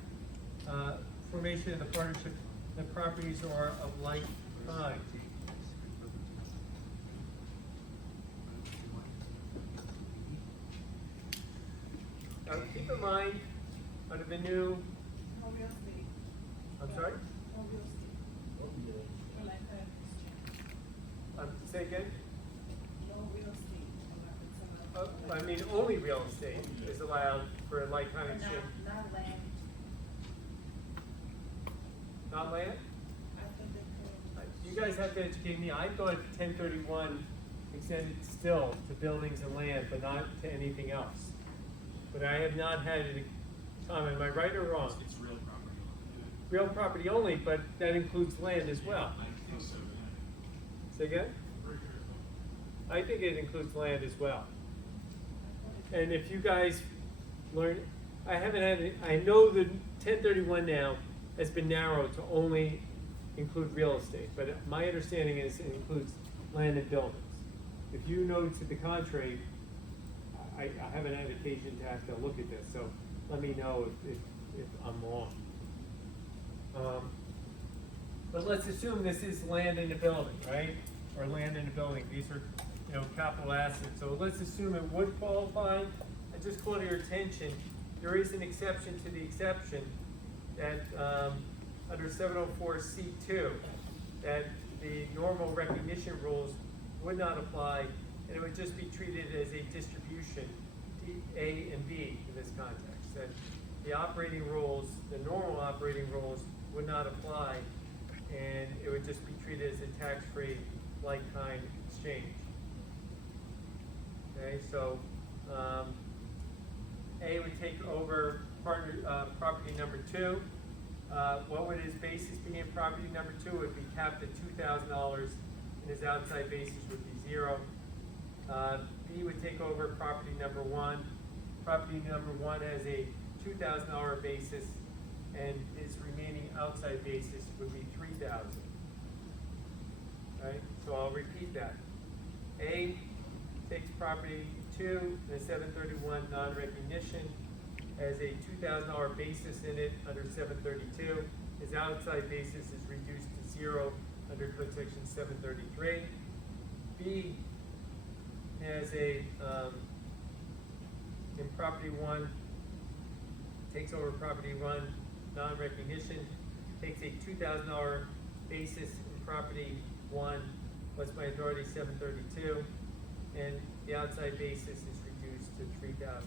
The properties are of like kind. Now keep in mind under the new. I'm sorry. Say again? I mean, only real estate is allowed for a like-kind exchange. Not land. Not land? You guys have to educate me. I thought 1031 extended still to buildings and land, but not to anything else. But I have not had any comment. Am I right or wrong? It's real property. Real property only, but that includes land as well. I think so. Say again? I think it includes land as well. And if you guys learn, I haven't had any, I know that 1031 now has been narrowed to only include real estate, but my understanding is it includes land and buildings. If you know to the contrary, I haven't had occasion to have to look at this, so let me know if I'm wrong. But let's assume this is land in a building, right? Or land in a building. These are, capital assets. So let's assume it would qualify. I just call to your attention, there is an exception to the exception that under 704C2, that the normal recognition rules would not apply, and it would just be treated as a distribution, A and B in this context. That the operating rules, the normal operating rules, would not apply, and it would just be treated as a tax-free like-kind exchange. Okay, so A would take over property number 2. What would his basis be in property number 2? It would be capped at $2,000, and his outside basis would be 0. B would take over property number 1. Property number 1 has a $2,000 basis, and his remaining outside basis would be $3,000. Right? So I'll repeat that. A takes property 2, the 731 non-recognition, has a $2,000 basis in it under 732. His outside basis is reduced to 0 under Code Section 733. B has a, in property one, takes over property one, non-recognition, takes a $2,000 basis in property one, what's my authority 732, and the outside basis is reduced to $3,000.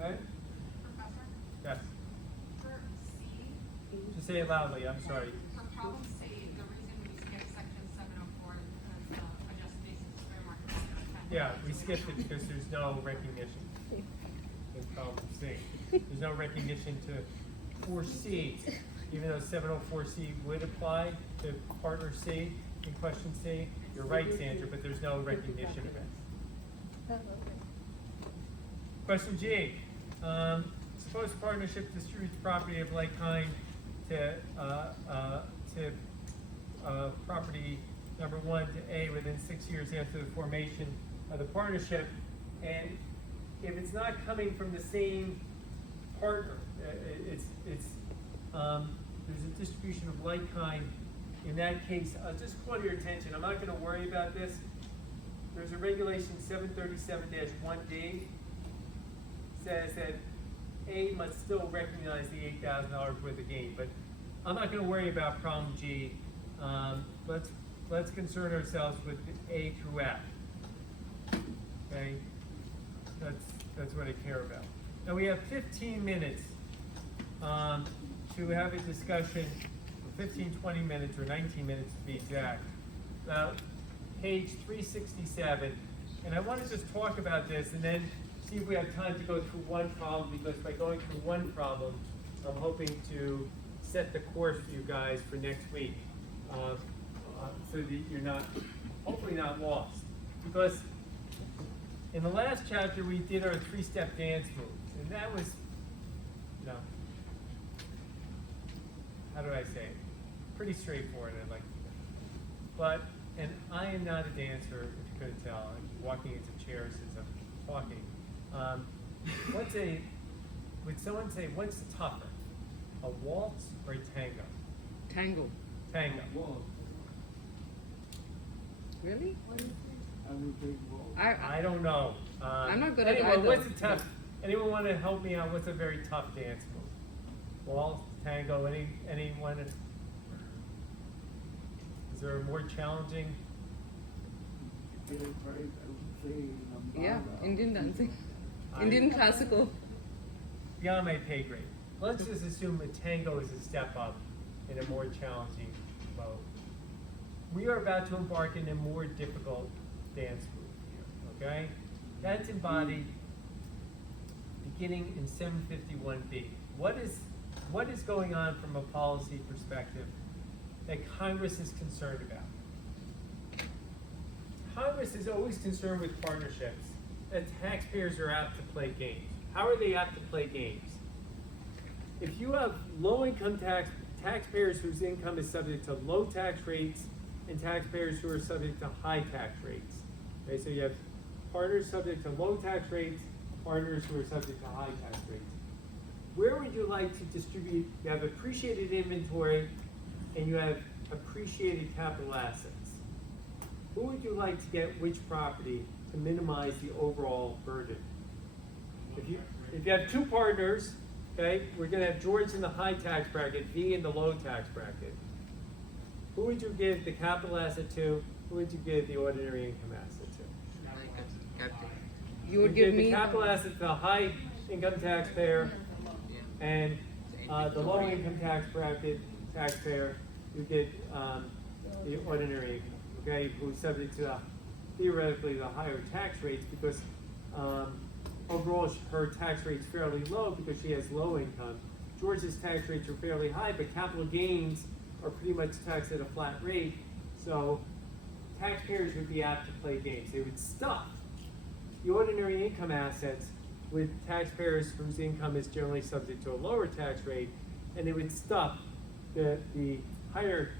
Okay? Professor, Yes. for C, Just say it loudly, I'm sorry. for problem C, the reason we skipped section 704 is because adjusted basis fair market value. Yeah, we skipped it because there's no recognition in problem C. There's no recognition to 4C, even though 704C would apply to partner C in question C. You're right, Sandra, but there's no recognition of it. Question G. Suppose partnership distributes property of like kind to property number one to A within 6 years after the formation of the partnership, and if it's not coming from the same partner, there's a distribution of like kind. In that case, I'll just call to your attention. I'm not going to worry about this. There's a regulation 737-1D says that A must still recognize the $8,000 worth of gain, but I'm not going to worry about problem G. Let's concern ourselves with A through F. Okay, that's what I care about. Now we have 15 minutes to have a discussion, 15, 20 minutes, or 19 minutes to be exact, about page 367. And I want to just talk about this and then see if we have time to go through one problem, because by going through one problem, I'm hoping to set the course for you guys for next week, so that you're not, hopefully not lost. Because in the last chapter, we did our 3-step dance moves, and that was, how do I say it? Pretty straightforward, I'd like to think. But, and I am not a dancer, if you couldn't tell. I'm walking into chairs as I'm talking. Would someone say, what's tougher, a waltz or a tango? Tango. Tango. Whoa, Really? I would take whoa. I I don't know. I'm not good at anyway, either. what's a tough? Anyone want to help me out? What's a very tough dance move? Waltz, tango. Anyone? Is there a more challenging? Right, I would say yeah, lambada. Indian dancing. Indian classical. Beyond my pay grade. Let's just assume a tango is a step up in a more challenging mode. We are about to embark in a more difficult dance move here, okay? That's embodied beginning in 751B. What is going on from a policy perspective that Congress is concerned about? Congress is always concerned with partnerships that taxpayers are apt to play games. How are they apt to play games? If you have low-income taxpayers whose income is subject to low tax rates and taxpayers who are subject to high tax rates, okay, so you have partners subject to low tax rates, partners who are subject to high tax rates. Where would you like to distribute? You have appreciated inventory and you have appreciated capital assets. Who would you like to get which property to minimize the overall burden? If you have two partners, okay, we're going to have George in the high tax bracket, V in the low tax bracket. Who would you give the capital asset to? Who would you give the ordinary income asset to? Captain. You would give the me capital asset to the high income taxpayer, Yeah. and the low income tax bracket taxpayer, you get the ordinary income, okay, who's subject to theoretically the higher tax rates because overall her tax rate's fairly low because she has low income. George's tax rates are fairly high, but capital gains are pretty much taxed at a flat rate, so taxpayers would be apt to play games. They would stuff the ordinary income assets with taxpayers whose income is generally subject to a lower tax rate, and they would stuff the higher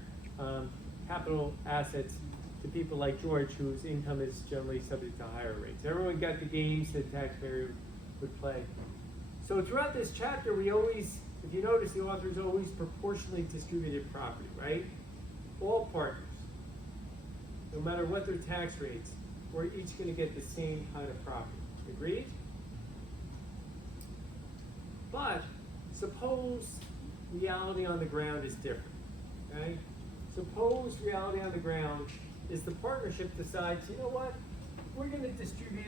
capital assets to people like George, whose income is generally subject to higher rates. Everyone got the games that taxpayer would play. So throughout this chapter, we always, if you notice, the authors always proportionally distributed property, right? All partners, no matter what their tax rates, we're each going to get the same kind of property. Agreed? But suppose reality on the ground is different, okay? Suppose reality on the ground is the partnership decides, you know what, we're going to distribute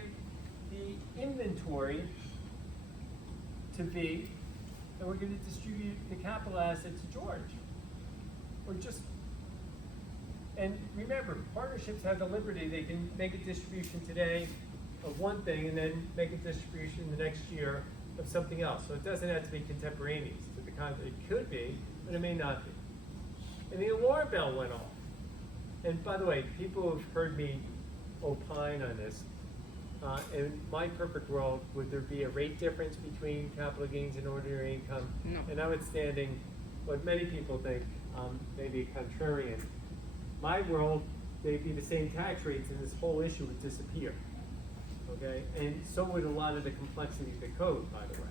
the inventory to V, and we're going to distribute the capital asset to George. Or just, and remember, partnerships have the liberty, they can make a distribution today of one thing and then make a distribution the next year of something else. So it doesn't have to be contemporaneous. To the contrary, it could be, but it may not be. And the alarm bell went off. And by the way, people have heard me opine on this. In my perfect world, would there be a rate difference between capital gains and ordinary income? No. And notwithstanding what many people think, maybe contrarian, my world, they'd be the same tax rates and this whole issue would disappear. Okay? And so would a lot of the complexity of the code, by the way.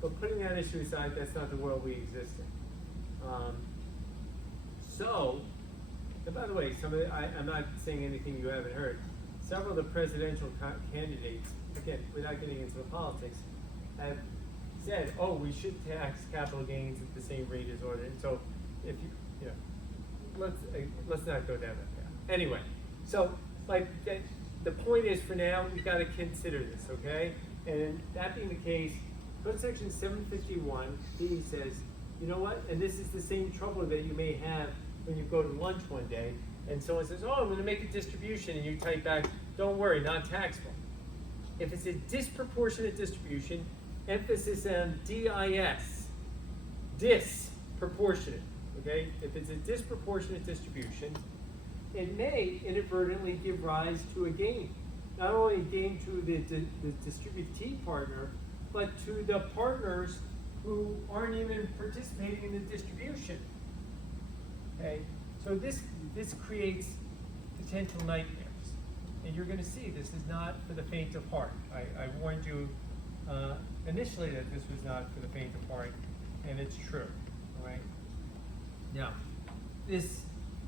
But putting that issue aside, that's not the world we exist in. And by the way, I'm not saying anything you haven't heard. Several of the presidential candidates, again, without getting into the politics, have said, oh, we should tax capital gains at the same rate as ordinary. So if you know, let's not go down that path. Anyway, so like the point is, for now, we've got to consider this, okay? And that being the case, Code Section 751D says, you know what? And this is the same trouble that you may have when you go to lunch one day and someone says, oh, I'm going to make a distribution, and you type back, don't worry, not taxable. If it's a disproportionate distribution, emphasis on DIS, disproportionate, okay? If it's a disproportionate distribution, it may inadvertently give rise to a gain. Not only a gain to the distributee partner, but to the partners who aren't even participating in the distribution. Okay, so this creates potential nightmares, and you're going to see this is not for the faint of heart. I warned you initially that this was not for the faint of heart, and it's true. All right. Now,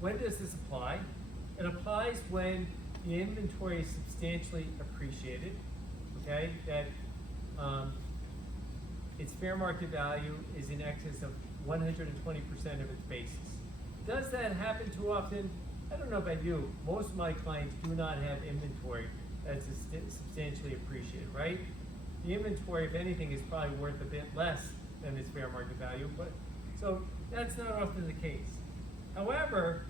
when does this apply? It applies when the inventory is substantially appreciated. Okay, that its fair market value is in excess of 120% of its basis. Does that happen too often? I don't know about you. Most of my clients do not have inventory that's substantially appreciated, right? The inventory, if anything, is probably worth a bit less than its fair market value, but so that's not often the case. However,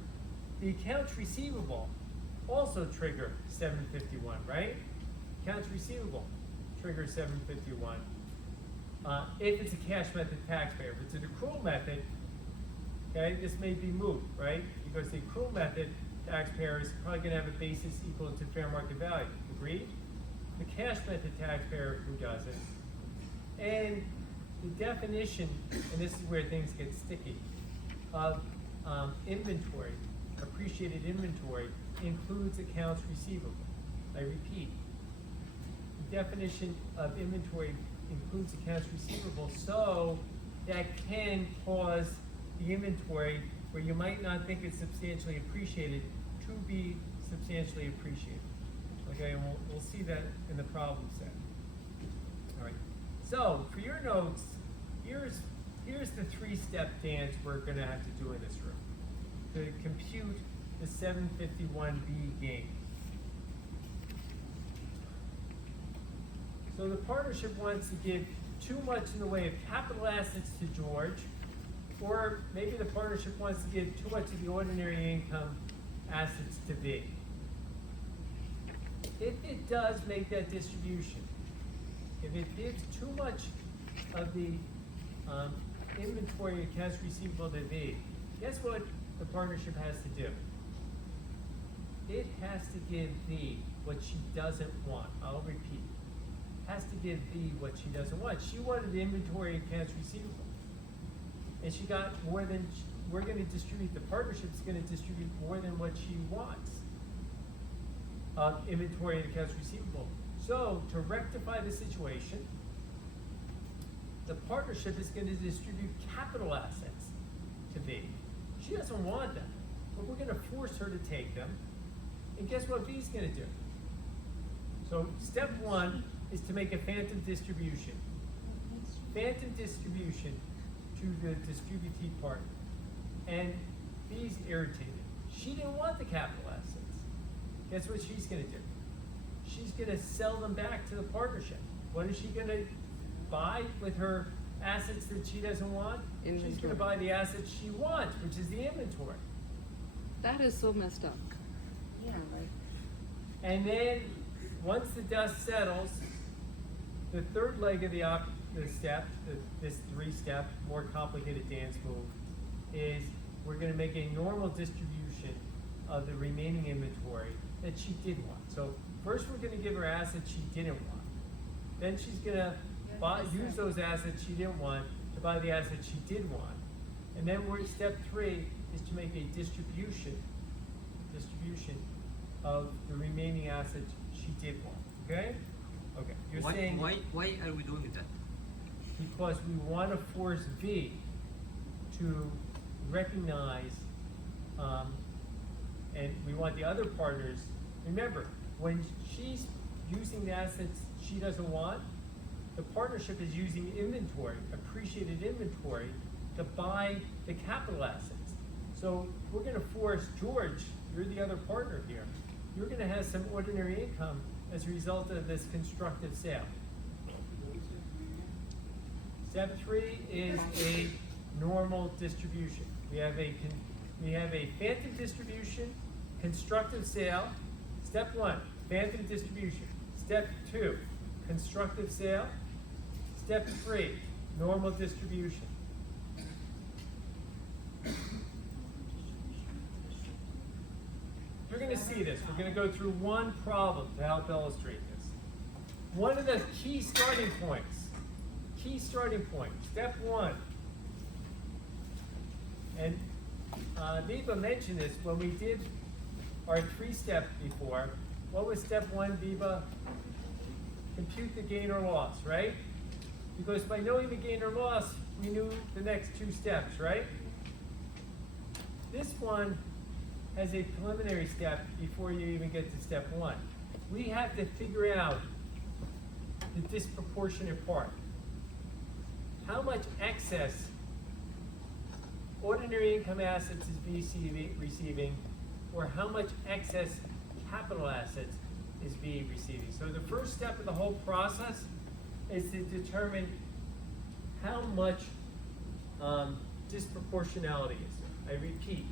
the accounts receivable also trigger 751, right? Accounts receivable triggers 751. If it's a cash method taxpayer. If it's an accrual method, okay, this may be moot, right? Because the accrual method taxpayer is probably going to have a basis equal to fair market value. Agreed? The cash method taxpayer, who doesn't? And the definition, and this is where things get sticky, of inventory, appreciated inventory, includes accounts receivable. I repeat, the definition of inventory includes accounts receivable, so that can cause the inventory, where you might not think it's substantially appreciated, to be substantially appreciated. Okay, and we'll see that in the problem set. All right. So for your notes, here's the three-step dance we're going to have to do in this room to compute the 751B gain. So the partnership wants to give too much in the way of capital assets to George, or maybe the partnership wants to give too much of the ordinary income assets to V. If it does make that distribution, if it gives too much of the inventory accounts receivable to V, guess what the partnership has to do? It has to give V what she doesn't want. I'll repeat. Has to give V what she doesn't want. She wanted the inventory accounts receivable, and she got more than we're going to distribute. The partnership's going to distribute more than what she wants of inventory and accounts receivable. So to rectify the situation, the partnership is going to distribute capital assets to V. She doesn't want them, but we're going to force her to take them. And guess what V's going to do? So step one is to make a phantom distribution. Phantom distribution to the distributee partner. And V's irritated. She didn't want the capital assets. Guess what she's going to do? She's going to sell them back to the partnership. What is she going to buy with her assets that she doesn't want? She's going to Inventory. buy the assets she wants, which is the inventory. That is so messed up. Yeah, right. And then, once the dust settles, the third leg of the step, this three-step, more complicated dance move, is we're going to make a normal distribution of the remaining inventory that she did want. So first we're going to give her assets she didn't want. Then she's going to use those assets she didn't want to buy the assets she did want. And then step three is to make a distribution of the remaining assets she did want. Okay? Okay. You're saying Why are we doing that? because we want to force V to recognize, and we want the other partners, remember, when she's using the assets she doesn't want, the partnership is using inventory, appreciated inventory, to buy the capital assets. So we're going to force George, you're the other partner here, you're going to have some ordinary income as a result of this constructive sale. Step three is a normal distribution. We have a phantom distribution, constructive sale. Step one, phantom distribution. Step two, constructive sale. Step three, normal distribution. You're going to see this. We're going to go through one problem to help illustrate this. One of the key starting points. Step one. And Viva mentioned this when we did our three-step before. What was step one, Viva? Compute the gain or loss, right? Because by knowing the gain or loss, we knew the next two steps, right? This one has a preliminary step before you even get to step one. We have to figure out the disproportionate part. How much excess ordinary income assets is V receiving, or how much excess capital assets is V receiving? So the first step of the whole process is to determine how much disproportionality is there. I repeat,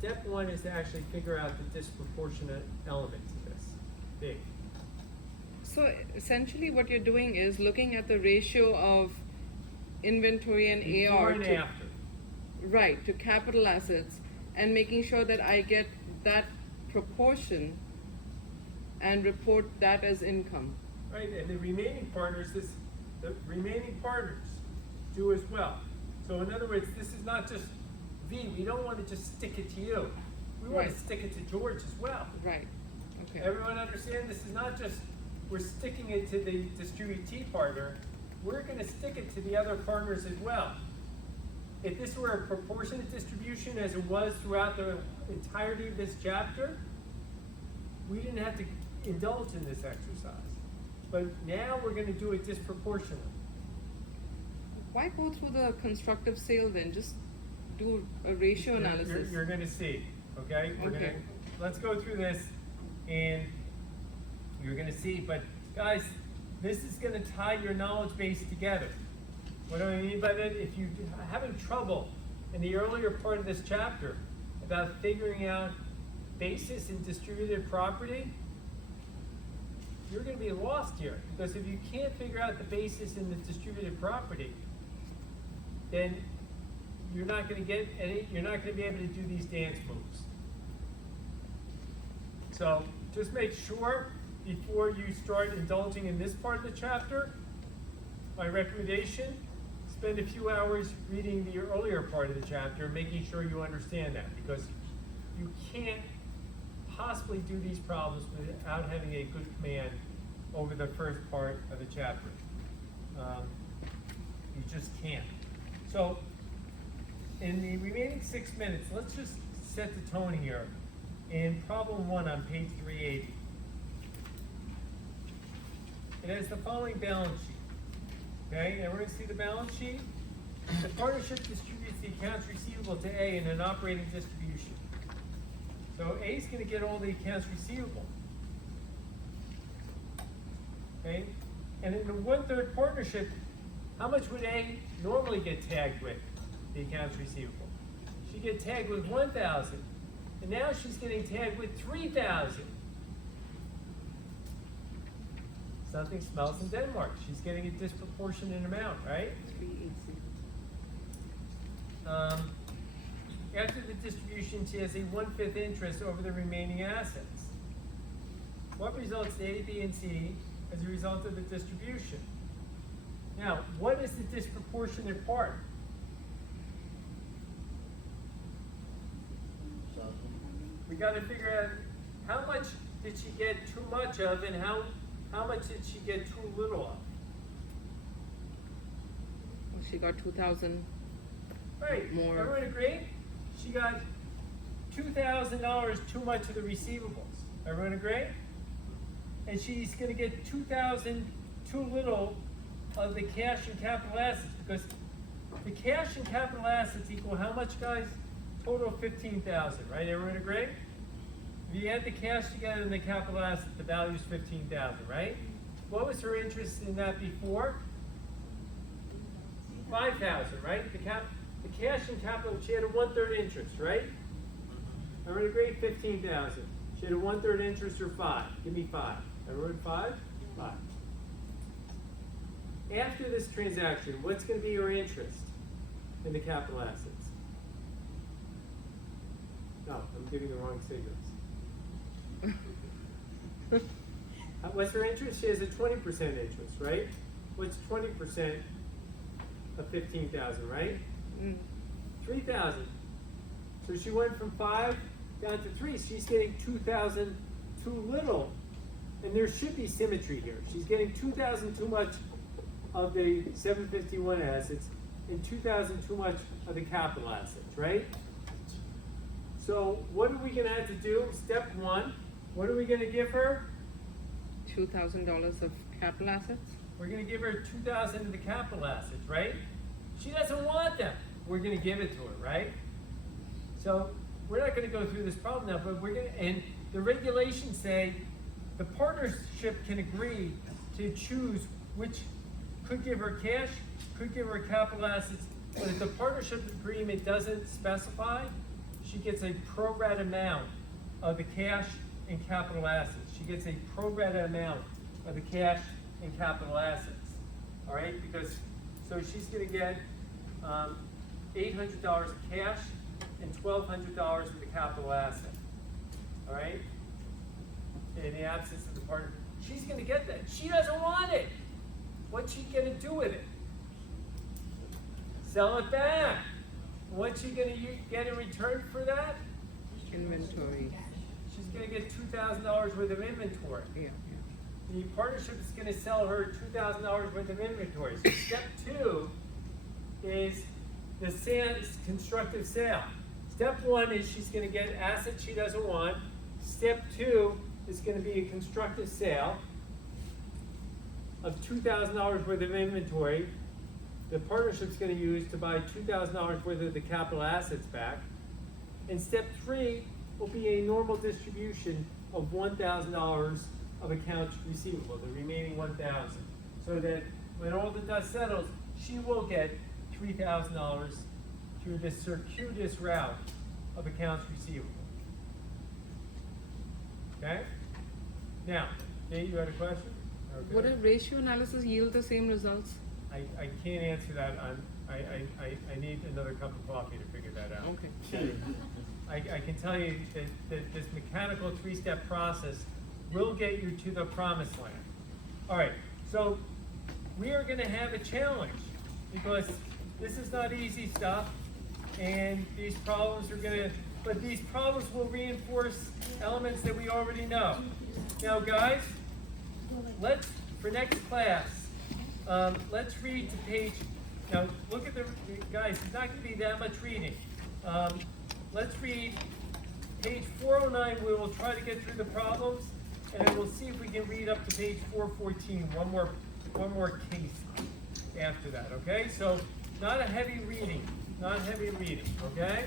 step one is to actually figure out the disproportionate element of this. Big. So essentially what you're doing is looking at the ratio of inventory and Before AR and to, after. right, to capital assets, and making sure that I get that proportion and report that as income. Right, and the remaining partners do as well. So in other words, this is not just V, we don't want to just stick it to you. We want to Right. stick it to George as well. Right. Okay. Everyone understand? This is not just, we're sticking it to the distributee partner, we're gonna stick it to the other partners as well. If this were a proportionate distribution as it was throughout the entirety of this chapter, we didn't have to indulge in this exercise. But now we're gonna do it disproportionately. Why go through the constructive sale then? Just do a ratio analysis. You're gonna see, okay? Okay. Let's go through this and you're gonna see, but guys, this is gonna tie your knowledge base together. What do I mean by that? If you're having trouble in the earlier part of this chapter about figuring out basis in distributed property, you're gonna be lost here. Because if you can't figure out the basis in the distributed property, then you're not gonna be able to do these dance moves. So just make sure before you start indulging in this part of the chapter, my recommendation, spend a few hours reading the earlier part of the chapter, making sure you understand that, because you can't possibly do these problems without having a good command over the first part of the chapter. You just can't. So, in the remaining 6 minutes, let's just set the tone here. In problem 1 on page 380, it has the following balance sheet. Okay, everyone see the balance sheet? The partnership distributes the accounts receivable to A in an operating distribution. So A is going to get all the accounts receivable. Okay, and in the 1/3 partnership, how much would A normally get tagged with the accounts receivable? She'd get tagged with 1,000, and now she's getting tagged with 3,000. Something smells in Denmark. She's getting a disproportionate amount, right? 380. After the distribution, she has a 1/5 interest over the remaining assets. What results to A, B, and C as a result of the distribution? Now, what is the disproportionate part? We got to figure out how much did she get too much of, and how much did she get too little of? Well, she got 2,000. Right. More. Everyone agree? She got $2,000 too much of the receivables. Everyone agree? And she's going to get 2,000 too little of the cash and capital assets, because the cash and capital assets equal how much, guys? Total of 15,000. Right? Everyone agree? If you add the cash together and the capital assets, the value is 15,000. Right? What was her interest in that before? 5,000. Right? The cash and capital, she had a 1/3 interest, right? Everyone agree? 15,000. She had a 1/3 interest, or 5. Give me 5. Everyone 5? 5. After this transaction, what's going to be your interest in the capital assets? No, I'm giving the wrong figures. What's her interest? She has a 20% interest, right? What's 20% of 15,000, right? 3,000. So she went from 5 down to 3. She's getting 2,000 too little. And there should be symmetry here. She's getting 2,000 too much of the 751 assets and 2,000 too much of the capital assets, right? So what are we going to have to do? Step 1, what are we going to give her? $2,000 of capital assets? We're going to give her 2,000 of the capital assets, right? She doesn't want them. We're going to give it to her, right? So we're not going to go through this problem now, but we're going to, and the regulations say the partnership can agree to choose which could give her cash, could give her capital assets, but if the partnership agreement doesn't specify, she gets a pro rata amount of the cash and capital assets. She gets a pro rata amount of the cash and capital assets. All right, because so she's going to get $800 of cash and $1,200 of the capital asset. All right, in the absence of the partner, she's going to get that. She doesn't want it. What's she going to do with it? Sell it back. What's she going to get in return for that? Inventory. She's going to get $2,000 worth of inventory. Yeah. The partnership is going to sell her $2,000 worth of inventory. So step 2 is the constructive sale. Step 1 is she's going to get assets she doesn't want. Step 2 is going to be a constructive sale of $2,000 worth of inventory. The partnership's going to use to buy $2,000 worth of the capital assets back. And step 3 will be a normal distribution of $1,000 of accounts receivable, the remaining $1,000, so that when all the dust settles, she will get $3,000 through this circuitous route of accounts receivable. Okay? Now, Nate, you had a question? Okay. Would a ratio analysis yield the same results? I can't answer that. I need another cup of coffee to figure that out. Okay. I can tell you that this mechanical 3-step process will get you to the promised land. All right, so we are going to have a challenge because this is not easy stuff, and these problems are going to, but these problems will reinforce elements that we already know. Now, guys, let's, for next class, let's read to page Now, look at the, guys, it's not gonna be that much reading. Let's read page 409, we will try to get through the problems, and then we'll see if we can read up to page 414, one more case after that, okay? So, not a heavy reading, okay?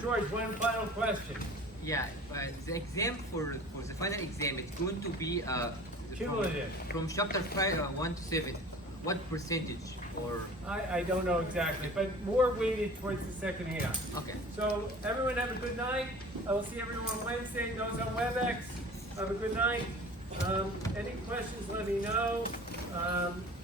George, one final question. Yeah, the exam for the final exam, it's going to be Cumulative. from chapter 5, 1 to 7. What percentage or? I don't know exactly, but more weighted towards the second half. Okay. So, everyone have a good night. I will see everyone on Wednesday, those on WebEx. Have a good night. Any questions, let me know.